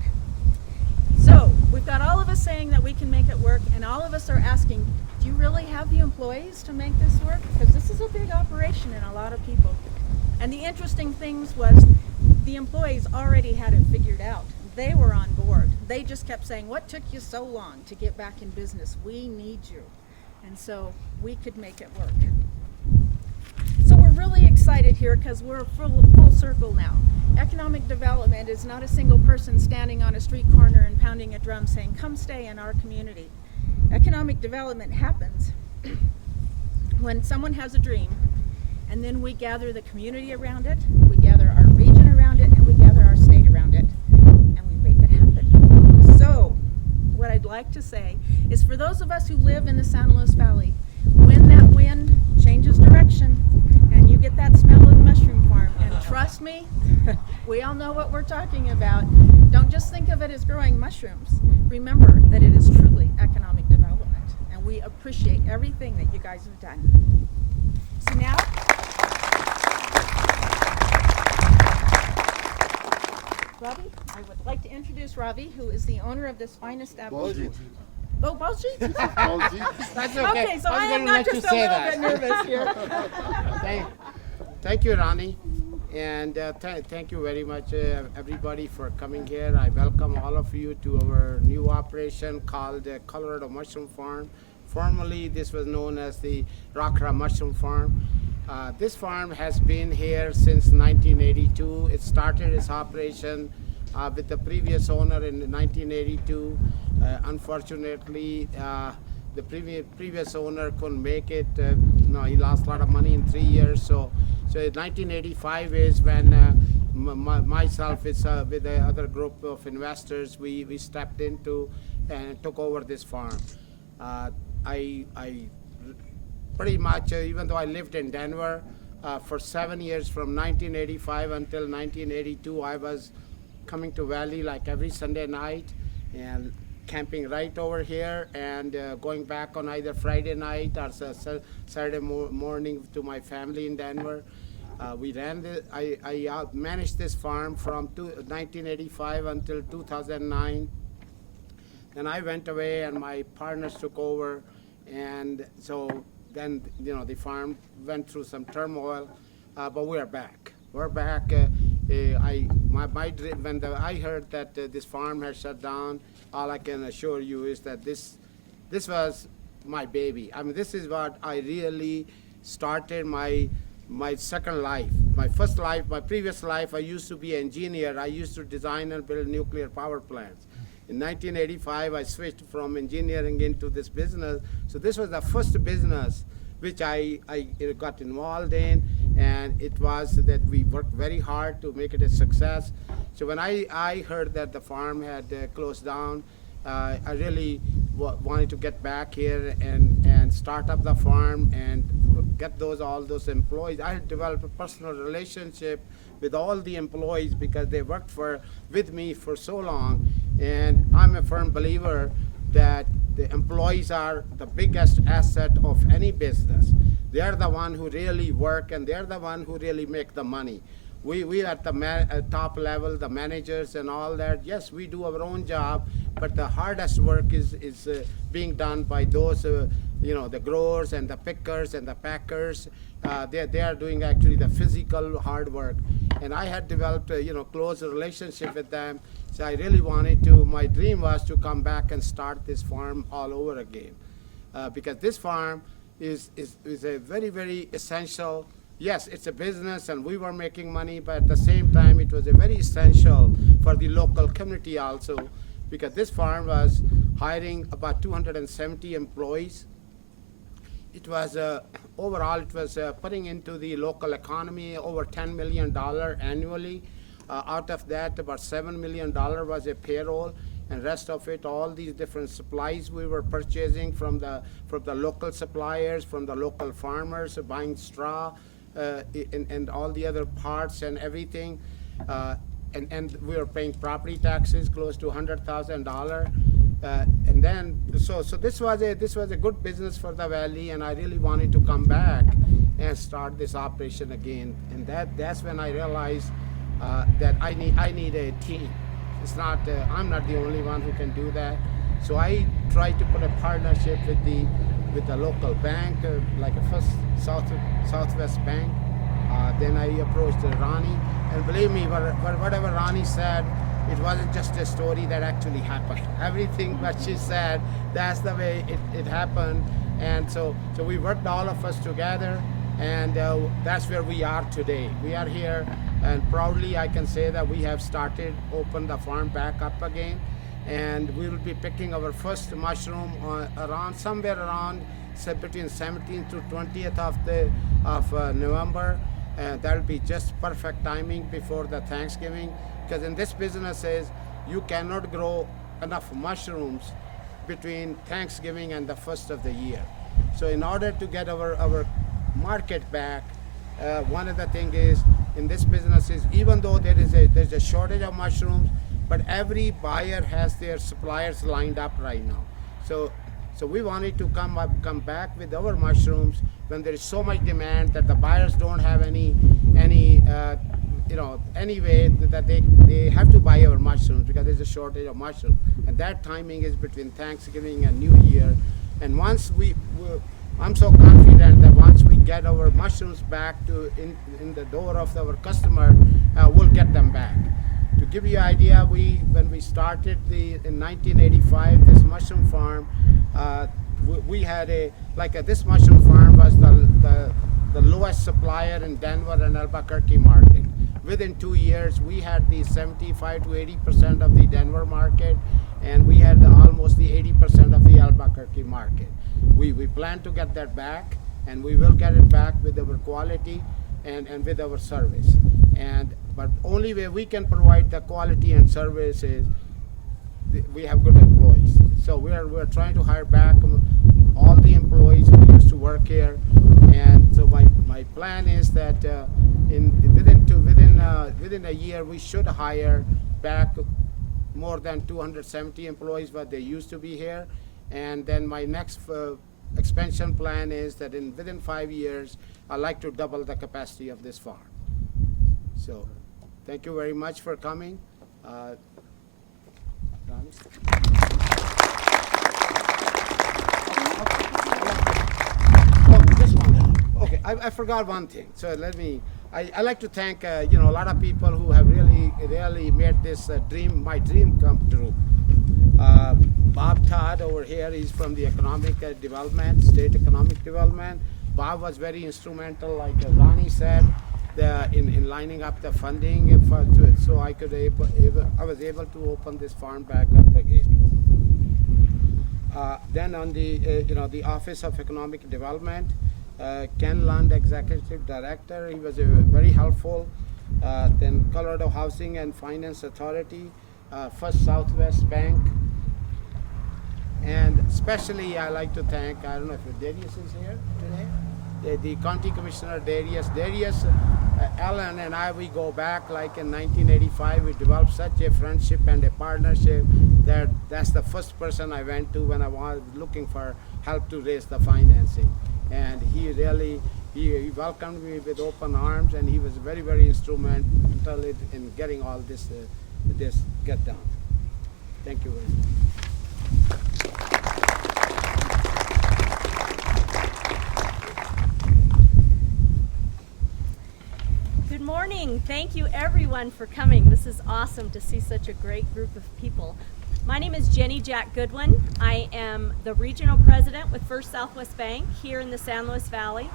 So we've got all of us saying that we can make it work, and all of us are asking, do you really have the employees to make this work? Because this is a big operation and a lot of people. And the interesting things was the employees already had it figured out. They were on board. They just kept saying, what took you so long to get back in business? We need you. And so we could make it work. So we're really excited here because we're full circle now. Economic development is not a single person standing on a street corner and pounding a drum saying, come stay in our community. Economic development happens when someone has a dream, and then we gather the community around it, we gather our region around it, and we gather our state around it, and we make it happen. So what I'd like to say is, for those of us who live in the San Luis Valley, when that wind changes direction and you get that smell of the mushroom farm, and trust me, we all know what we're talking about. Don't just think of it as growing mushrooms. Remember that it is truly economic development, and we appreciate everything that you guys have done. So now, Ravi, I would like to introduce Ravi, who is the owner of this fine establishment. Oh, Baljit. That's okay. Okay, so I was am gonna not let you just a say little that. bit nervous here. Thank you, Ronnie. And thank you very much, everybody, for coming here. I welcome all of you to our new operation called Colorado Mushroom Farm. Formerly, this was known as the Rockra Mushroom Farm. This farm has been here since 1982. It started its operation with the previous owner in 1982. Unfortunately, the previous owner couldn't make it. He lost a lot of money in 3 years. So 1985 is when myself with the other group of investors, we stepped into and took over this farm. I pretty much, even though I lived in Denver for 7 years, from 1985 until 1982, I was coming to Valley like every Sunday night and camping right over here, and going back on either Friday night or Saturday morning to my family in Denver. I managed this farm from 1985 until 2009. Then I went away and my partners took over, and so then the farm went through some turmoil, but we're back. We're back. When I heard that this farm had shut down, all I can assure you is that this was my baby. I mean, this is what I really started my second life. My first life, my previous life, I used to be an engineer. I used to design and build nuclear power plants. In 1985, I switched from engineering into this business. So this was the first business which I got involved in, and it was that we worked very hard to make it a success. So when I heard that the farm had closed down, I really wanted to get back here and start up the farm and get all those employees. I had developed a personal relationship with all the employees because they worked with me for so long, and I'm a firm believer that the employees are the biggest asset of any business. They're the one who really work, and they're the one who really make the money. we at the top level, the managers and all that, yes, we do our own job, but the hardest work is being done by those, the growers and the pickers and the packers. They are doing actually the physical hard work. And I had developed a close relationship with them. So I really wanted to, my dream was to come back and start this farm all over again. Because this farm is a very, very essential. Yes, it's a business and we were making money, but at the same time, it was a very essential for the local community also, because this farm was hiring about 270 employees. It was, overall, it was putting into the local economy over $10 million annually. Out of that, about $7 million was a payroll, and rest of it, all these different supplies we were purchasing from the local suppliers, from the local farmers, buying straw, and all the other parts and everything. And we were paying property taxes close to $100,000. And then, so this was a good business for the valley, and I really wanted to come back and start this operation again. And that's when I realized that I need a team. It's not I'm not the only one who can do that. So I tried to put a partnership with the local bank, like a First Southwest Bank. Then I approached Ronnie, and believe me, whatever Ronnie said, it wasn't just a story that actually happened. Everything that she said, that's the way it happened. And so we worked all of us together, and that's where we are today. We are here, and proudly I can say that we have opened the farm back up again, and we will be picking our first mushroom somewhere around between 17th to 20th of November. That'll be just perfect timing before the Thanksgiving, because in this business you cannot grow enough mushrooms between Thanksgiving and the first of the year. So in order to get our market back, one of the things is in this business is, even though there's a shortage of mushrooms, but every buyer has their suppliers lined up right now. So we wanted to come back with our mushrooms when there is so much demand that the buyers don't have any way that they have to buy our mushrooms, because there's a shortage of mushrooms. And that timing is between Thanksgiving and New Year. And once I'm so confident that once we get our mushrooms back in the door of our customer, we'll get them back. To give you an idea, when we started in 1985 this mushroom farm, we had this mushroom farm was the lowest supplier in Denver and Albuquerque market. Within 2 years, we had the 75 to 80% of the Denver market, and we had almost the 80% of the Albuquerque market. We plan to get that back, and we will get it back with our quality and with our service. But only way we can provide the quality and service is we have good employees. So we're trying to hire back all the employees who used to work here. And so my plan is that within a year we should hire back more than 270 employees, but they used to be here. And then my next expansion plan is that within 5 years I'd like to double the capacity of this farm. So thank you very much for coming. This one. Okay, I forgot one thing. So I like to thank a lot of people who have really made this my dream come true. Bob Todd over here, he's from the economic development, state economic development. Bob was very instrumental, like Ronnie said, in lining up the funding so I was able to open this farm back up again. Then on the Office of Economic Development, Ken Lund, Executive Director, he was very helpful. Then Colorado Housing and Finance Authority, First Southwest Bank, and especially I like to thank, I don't know if Darius is here today, the County Commissioner Darius. Ellen and I, we go back like in 1985. We developed such a friendship and a partnership that's the first person I went to when I was looking for help to raise the financing. And he really He welcomed me with open arms, and he was very, very instrumental in getting all this get done. Thank you very much. Good morning. Thank you everyone for coming. This is awesome to see such a great group of people. My name is Jenny Jack Goodwin. I am the regional president with First Southwest Bank here in the San Luis Valley.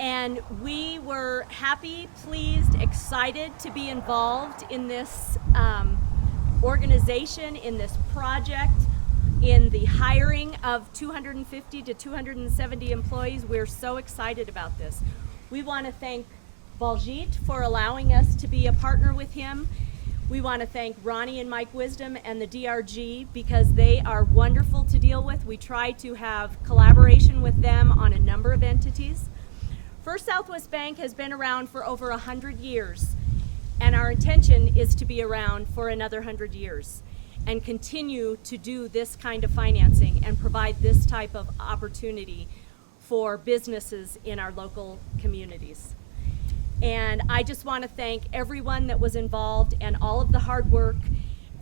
And we were happy, pleased, excited to be involved in this organization, in this project, in the hiring of 250 to 270 employees. We're so excited about this. We want to thank Baljit for allowing us to be a partner with him. We want to thank Ronnie and Mike Wisdom and the DRG because they are wonderful to deal with. We try to have collaboration with them on a number of entities. First Southwest Bank has been around for over 100 years, and our intention is to be around for another 100 years and continue to do this kind of financing and provide this type of opportunity for businesses in our local communities. And I just want to thank everyone that was involved and all of the hard work.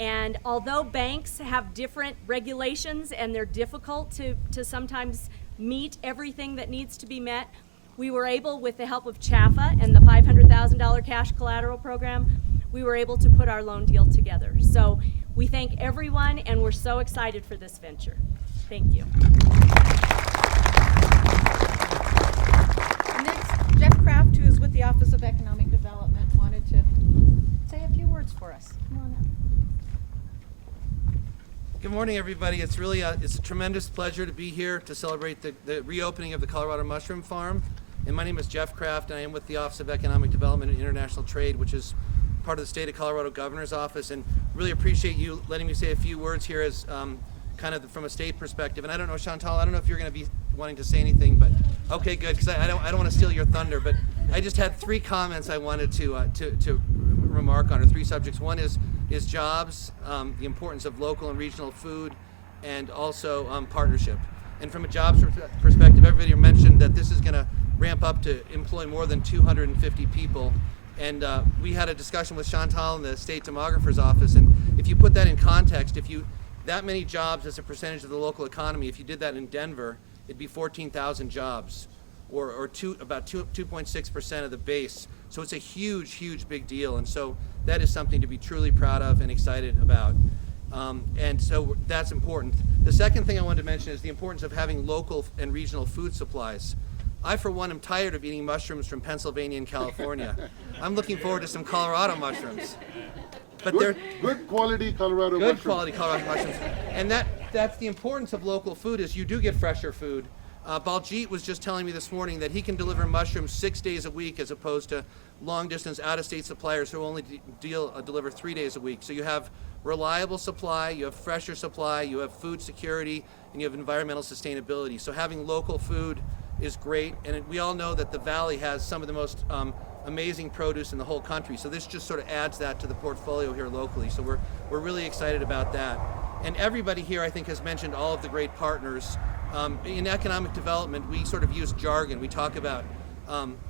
And although banks have different regulations and they're difficult to sometimes meet everything that needs to be met, we were able, with the help of CHAFA and the $500,000 cash collateral program, we were able to put our loan deal together. So we thank everyone, and we're so excited for this venture. Thank you. Next, Jeff Kraft, who is with the Office of Economic Development, wanted to say a few words for us. Come on up. Good morning, everybody. It's really it's a tremendous pleasure to be here to celebrate the reopening of the Colorado Mushroom Farm. And my name is Jeff Kraft, and I am with the Office of Economic Development and International Trade, which is part of the State of Colorado Governor's Office. And really appreciate you letting me say a few words here as kind of from a state perspective. And I don't know, Chantal, I don't know if you're going to be wanting to say anything, but okay, good, because I don't want to steal your thunder. But I just had three comments I wanted to remark on, or three subjects. One is jobs, the importance of local and regional food, and also partnership. And from a jobs perspective, everybody mentioned that this is going to ramp up to employ more than 250 people. And we had a discussion with Chantal in the State Demographer's Office, and if you put that in context, that many jobs as a percentage of the local economy, if you did that in Denver, it'd be 14,000 jobs, or about 2.6% of the base. So it's a huge, huge big deal. And so that is something to be truly proud of and excited about. And so that's important. The second thing I wanted to mention is the importance of having local and regional food supplies. I, for one, am tired of eating mushrooms from Pennsylvania and California. I'm looking forward to some Colorado mushrooms. But they're good quality Colorado good mushrooms. quality Colorado mushrooms. And that's the importance of local food, is you do get fresher food. Baljit was just telling me this morning that he can deliver mushrooms 6 days a week as opposed to long-distance out-of-state suppliers who only deliver 3 days a week. So you have reliable supply, you have fresher supply, you have food security, and you have environmental sustainability. So having local food is great, and we all know that the Valley has some of the most amazing produce in the whole country. So this just sort of adds that to the portfolio here locally. So we're really excited about that. And everybody here, I think, has mentioned all of the great partners. In economic development, we sort of use jargon. We talk about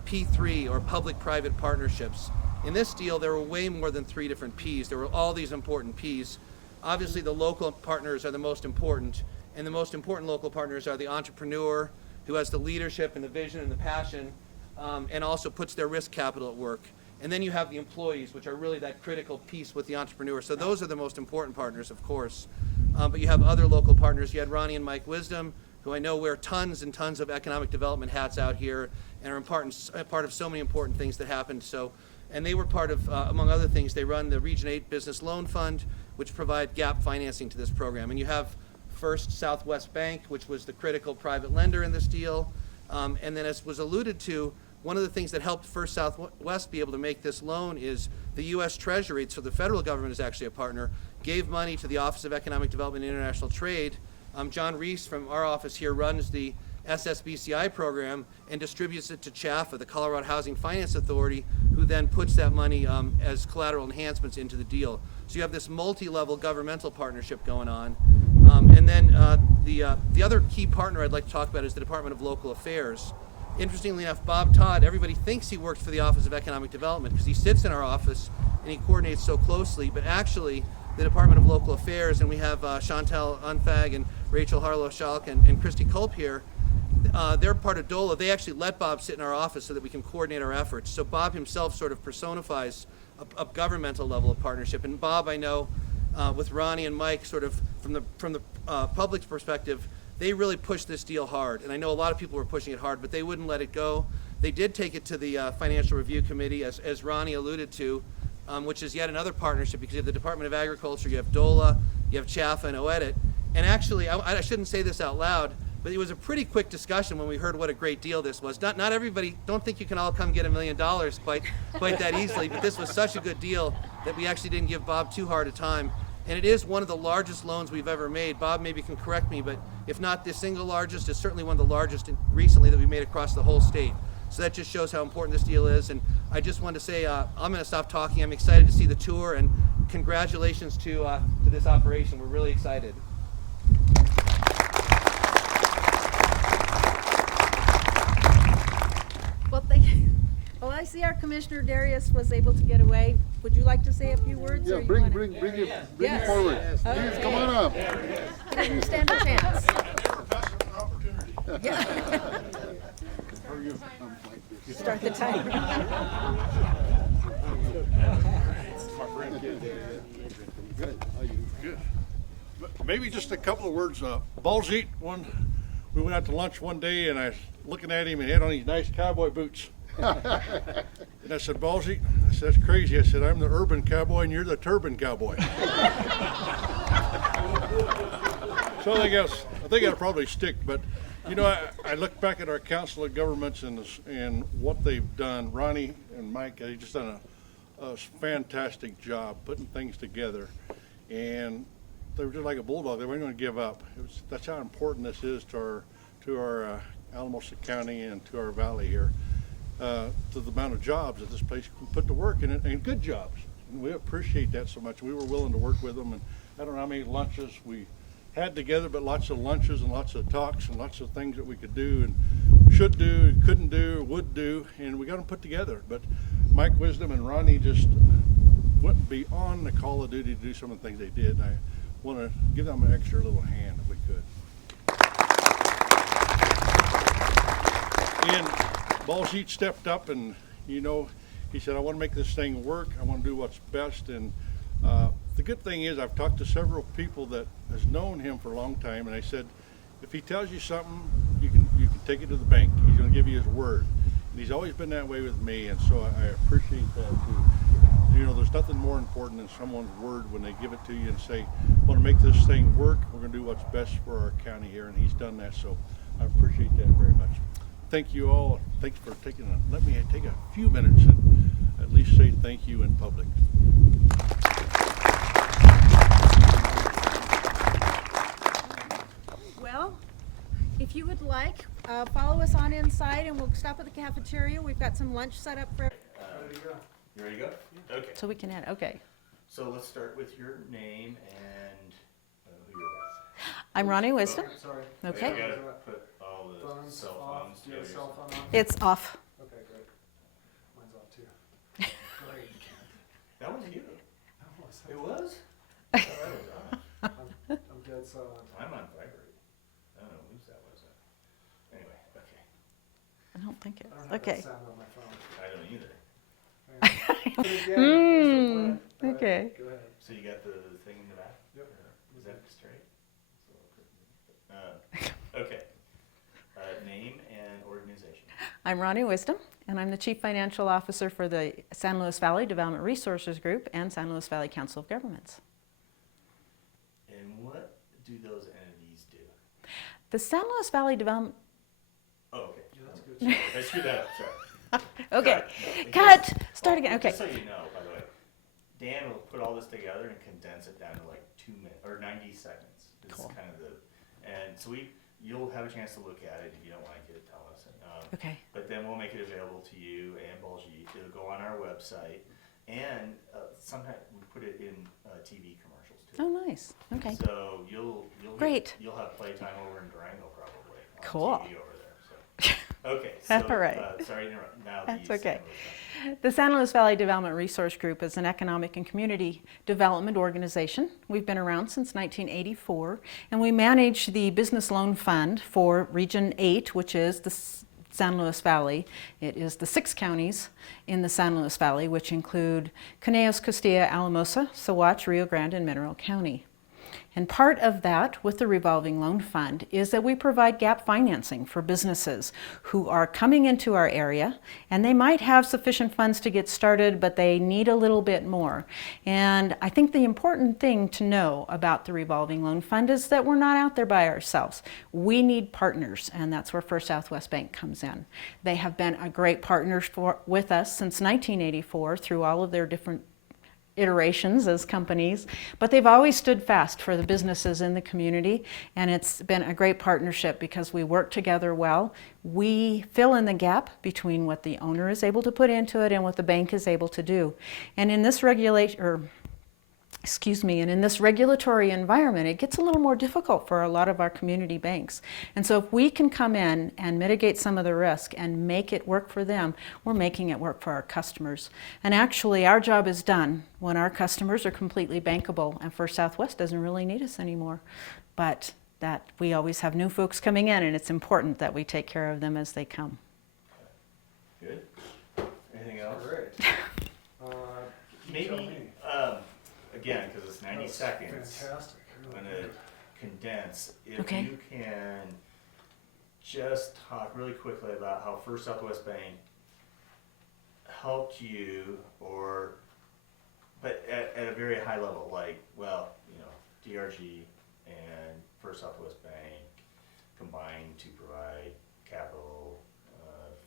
P3, or public-private partnerships. In this deal, there were way more than 3 different Ps. There were all these important Ps. Obviously, the local partners are the most important, and the most important local partners are the entrepreneur, who has the leadership and the vision and the passion, and also puts their risk capital at work. And then you have the employees, which are really that critical piece with the entrepreneur. So those are the most important partners, of course. But you have other local partners. You had Ronnie and Mike Wisdom, who I know wear tons and tons of economic development hats out here and are part of so many important things that happened. And they were part of, among other things, they run the Region 8 Business Loan Fund, which provide gap financing to this program. And you have First Southwest Bank, which was the critical private lender in this deal. And then, as was alluded to, one of the things that helped First Southwest be able to make this loan is the U.S. Treasury, so the federal government is actually a partner, gave money to the Office of Economic Development and International Trade. John Reese from our office here runs the SSBCI program and distributes it to CHAFA, the Colorado Housing Finance Authority, who then puts that money as collateral enhancements into the deal. So you have this multi-level governmental partnership going on. And then the other key partner I'd like to talk about is the Department of Local Affairs. Interestingly enough, Bob Todd, everybody thinks he works for the Office of Economic Development because he sits in our office and he coordinates so closely, but actually the Department of Local Affairs, and we have Chantal Unfag and Rachel Harlow-Schalk and Christy Culp here, they're part of DOLA. They actually let Bob sit in our office so that we can coordinate our efforts. So Bob himself sort of personifies a governmental level of partnership. And Bob, I know, with Ronnie and Mike, sort of from the public's perspective, they really pushed this deal hard. And I know a lot of people were pushing it hard, but they wouldn't let it go. They did take it to the Financial Review Committee, as Ronnie alluded to, which is yet another partnership, because you have the Department of Agriculture, you have DOLA, you have CHAFA and OEDIT. And actually, I shouldn't say this out loud, but it was a pretty quick discussion when we heard what a great deal this was. Not everybody, don't think you can all come get $1 million quite that easily, but this was such a good deal that we actually didn't give Bob too hard a time. And it is one of the largest loans we've ever made. Bob maybe can correct me, but if not the single largest, it's certainly one of the largest recently that we made across the whole state. So that just shows how important this deal is. And I just wanted to say, I'm going to stop talking. I'm excited to see the tour, and congratulations to this operation. We're really excited. Well, thank you. Well, I see our Commissioner Darius was able to get away. Would you like to say a few words? Yeah, or you bring wanna- it forward. Please, come on up. Didn't stand a chance. Yeah. Start the timer. Good. Maybe just a couple of words. Baljeet, we went out to lunch one day and I was looking at him and he had on these nice cowboy boots. And I said, Baljeet, I said, that's crazy. I said, I'm the urban cowboy and you're the turban cowboy. So I think I'll probably stick, but you know, I look back at our Council of Governments and what they've done. Ronnie and Mike, they've just done a fantastic job putting things together, and they were just like a bulldog. They weren't going to give up. That's how important this is to our Alamosa County and to our valley here, to the amount of jobs that this place can put to work, and good jobs. And we appreciate that so much. We were willing to work with them, and I don't know how many lunches we had together, but lots of lunches and lots of talks and lots of things that we could do and should do, couldn't do, would do, and we got them put together. But Mike Wisdom and Ronnie just went beyond the call of duty to do some of the things they did. And I want to give them an extra little hand if we could. And Baljeet stepped up and, you know, he said, I want to make this thing work. I want to do what's best. And the good thing is I've talked to several people that has known him for a long time, and I said, if he tells you something, you can take it to the bank. He's going to give you his word. And he's always been that way with me, and so I appreciate that too. You know, there's nothing more important than someone's word when they give it to you and say, I want to make this thing work. We're going to do what's best for our county here, and he's done that, so I appreciate that very much. Thank you all. Thanks for let me take a few minutes and at least say thank you in public. Well, if you would like, follow us on inside and we'll stop at the cafeteria. We've got some lunch set up for. You ready to go? Okay. So we can add, okay. So let's start with your name and who you're with. I'm Ronnie Wisdom. Sorry. Okay. You gotta put all the Phones cell off. phones. Do you have a cell phone on? It's off. Okay, great. Mine's off too. Great. That was you. It was? I'm dead silent. I'm on vibrate. I don't know whose that was. Anyway, okay. I don't think it. I don't have Okay. that sound on my phone. I don't either. Okay. Go ahead. So you got the thing in the back? Yep. Is that straight? Okay. Name and organization. I'm Ronnie Wisdom, and I'm the Chief Financial Officer for the San Luis Valley Development Resources Group and San Luis Valley Council of Governments. And what do those entities do? The San Luis Valley Development. Oh, okay. Yeah, that's good. I screwed that up, sorry. Okay. Sorry. Cut. Start again. Okay. Just so you know, by the way, Dan will put all this together and condense it down to like 2 minutes or 90 seconds. It's Cool. kind of and so you'll have a chance to look at it. If you don't like it, tell us. Okay. But then we'll make it available to you and Baljeet. It'll go on our website, and sometimes we put it in TV commercials too. Oh, nice. Okay. So you'll Great. You'll have playtime over in Durango probably. On Cool. TV over there. So. Okay. That's So, all right. sorry to interrupt. Now That's the okay. San Luis Valley. The San Luis Valley Development Resource Group is an economic and community development organization. We've been around since 1984, and we manage the business loan fund for Region 8, which is the San Luis Valley. It is the 6 counties in the San Luis Valley, which include Conejos, Costilla, Alamosa, Saguache, Rio Grande, and Mineral County. And part of that with the revolving loan fund is that we provide gap financing for businesses who are coming into our area, and they might have sufficient funds to get started, but they need a little bit more. And I think the important thing to know about the revolving loan fund is that we're not out there by ourselves. We need partners, and that's where First Southwest Bank comes in. They have been a great partner with us since 1984 through all of their different iterations as companies, but they've always stood fast for the businesses in the community, and it's been a great partnership because we work together well. We fill in the gap between what the owner is able to put into it and what the bank is able to do. And in this in this regulatory environment, it gets a little more difficult for a lot of our community banks. And so if we can come in and mitigate some of the risk and make it work for them, we're making it work for our customers. And actually, our job is done when our customers are completely bankable, and First Southwest doesn't really need us anymore. But that we always have new folks coming in, and it's important that we take care of them as they come. Good. Anything else? Great. Maybe, again, because it's 90 seconds. Fantastic. I'm going to condense. If Okay. you can just talk really quickly about how First Southwest Bank helped you, but at a very high level, like, well, DRG and First Southwest Bank combined to provide capital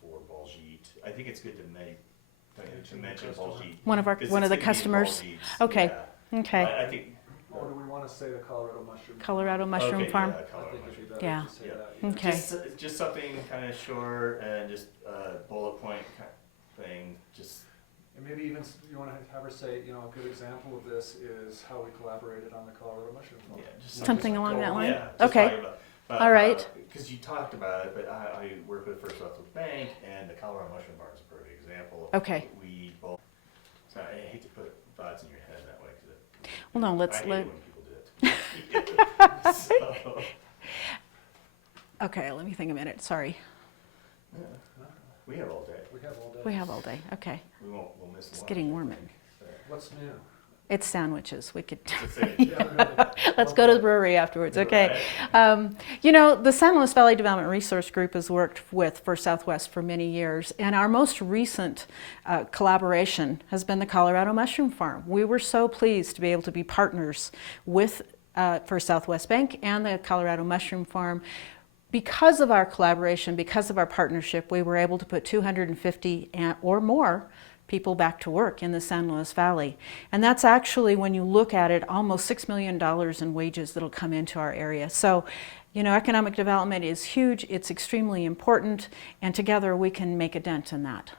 for Baljeet. I think it's good to mention Baljeet. One of the customers. Okay. Yeah. Okay. I think. Or do we want to say the Colorado Mushroom? Colorado Mushroom Okay, Farm. yeah, I Colorado think it'd be Mushroom. better Yeah. to say that. Okay. Just something kind of short and just bullet point kind of thing. Just And maybe even you want to have her say, a good example of this is how we collaborated on the Colorado Mushroom Farm. yeah, just Something along that line? Yeah. Okay. All right. Because you talked about it, but I work with First Southwest Bank, and the Colorado Mushroom Farm is a perfect example. Okay. We both. So I hate to put thoughts in your head that way. Well, no, I hate it when people do it. So, Okay, let me think a minute. Sorry. yeah. We have all day. We have all day. We have all day. Okay. We'll miss It's lunch, getting I warm think. What's new? It's sandwiches. We could. So. Let's go to the brewery afterwards, okay? The San Luis Valley Development Resource Group has worked with First Southwest for many years, and our most recent collaboration has been the Colorado Mushroom Farm. We were so pleased to be able to be partners with First Southwest Bank and the Colorado Mushroom Farm. Because of our collaboration, because of our partnership, we were able to put 250 or more people back to work in the San Luis Valley. And that's actually, when you look at it, almost $6 million in wages that'll come into our area. So, economic development is huge, it's extremely important, and together we can make a dent in that.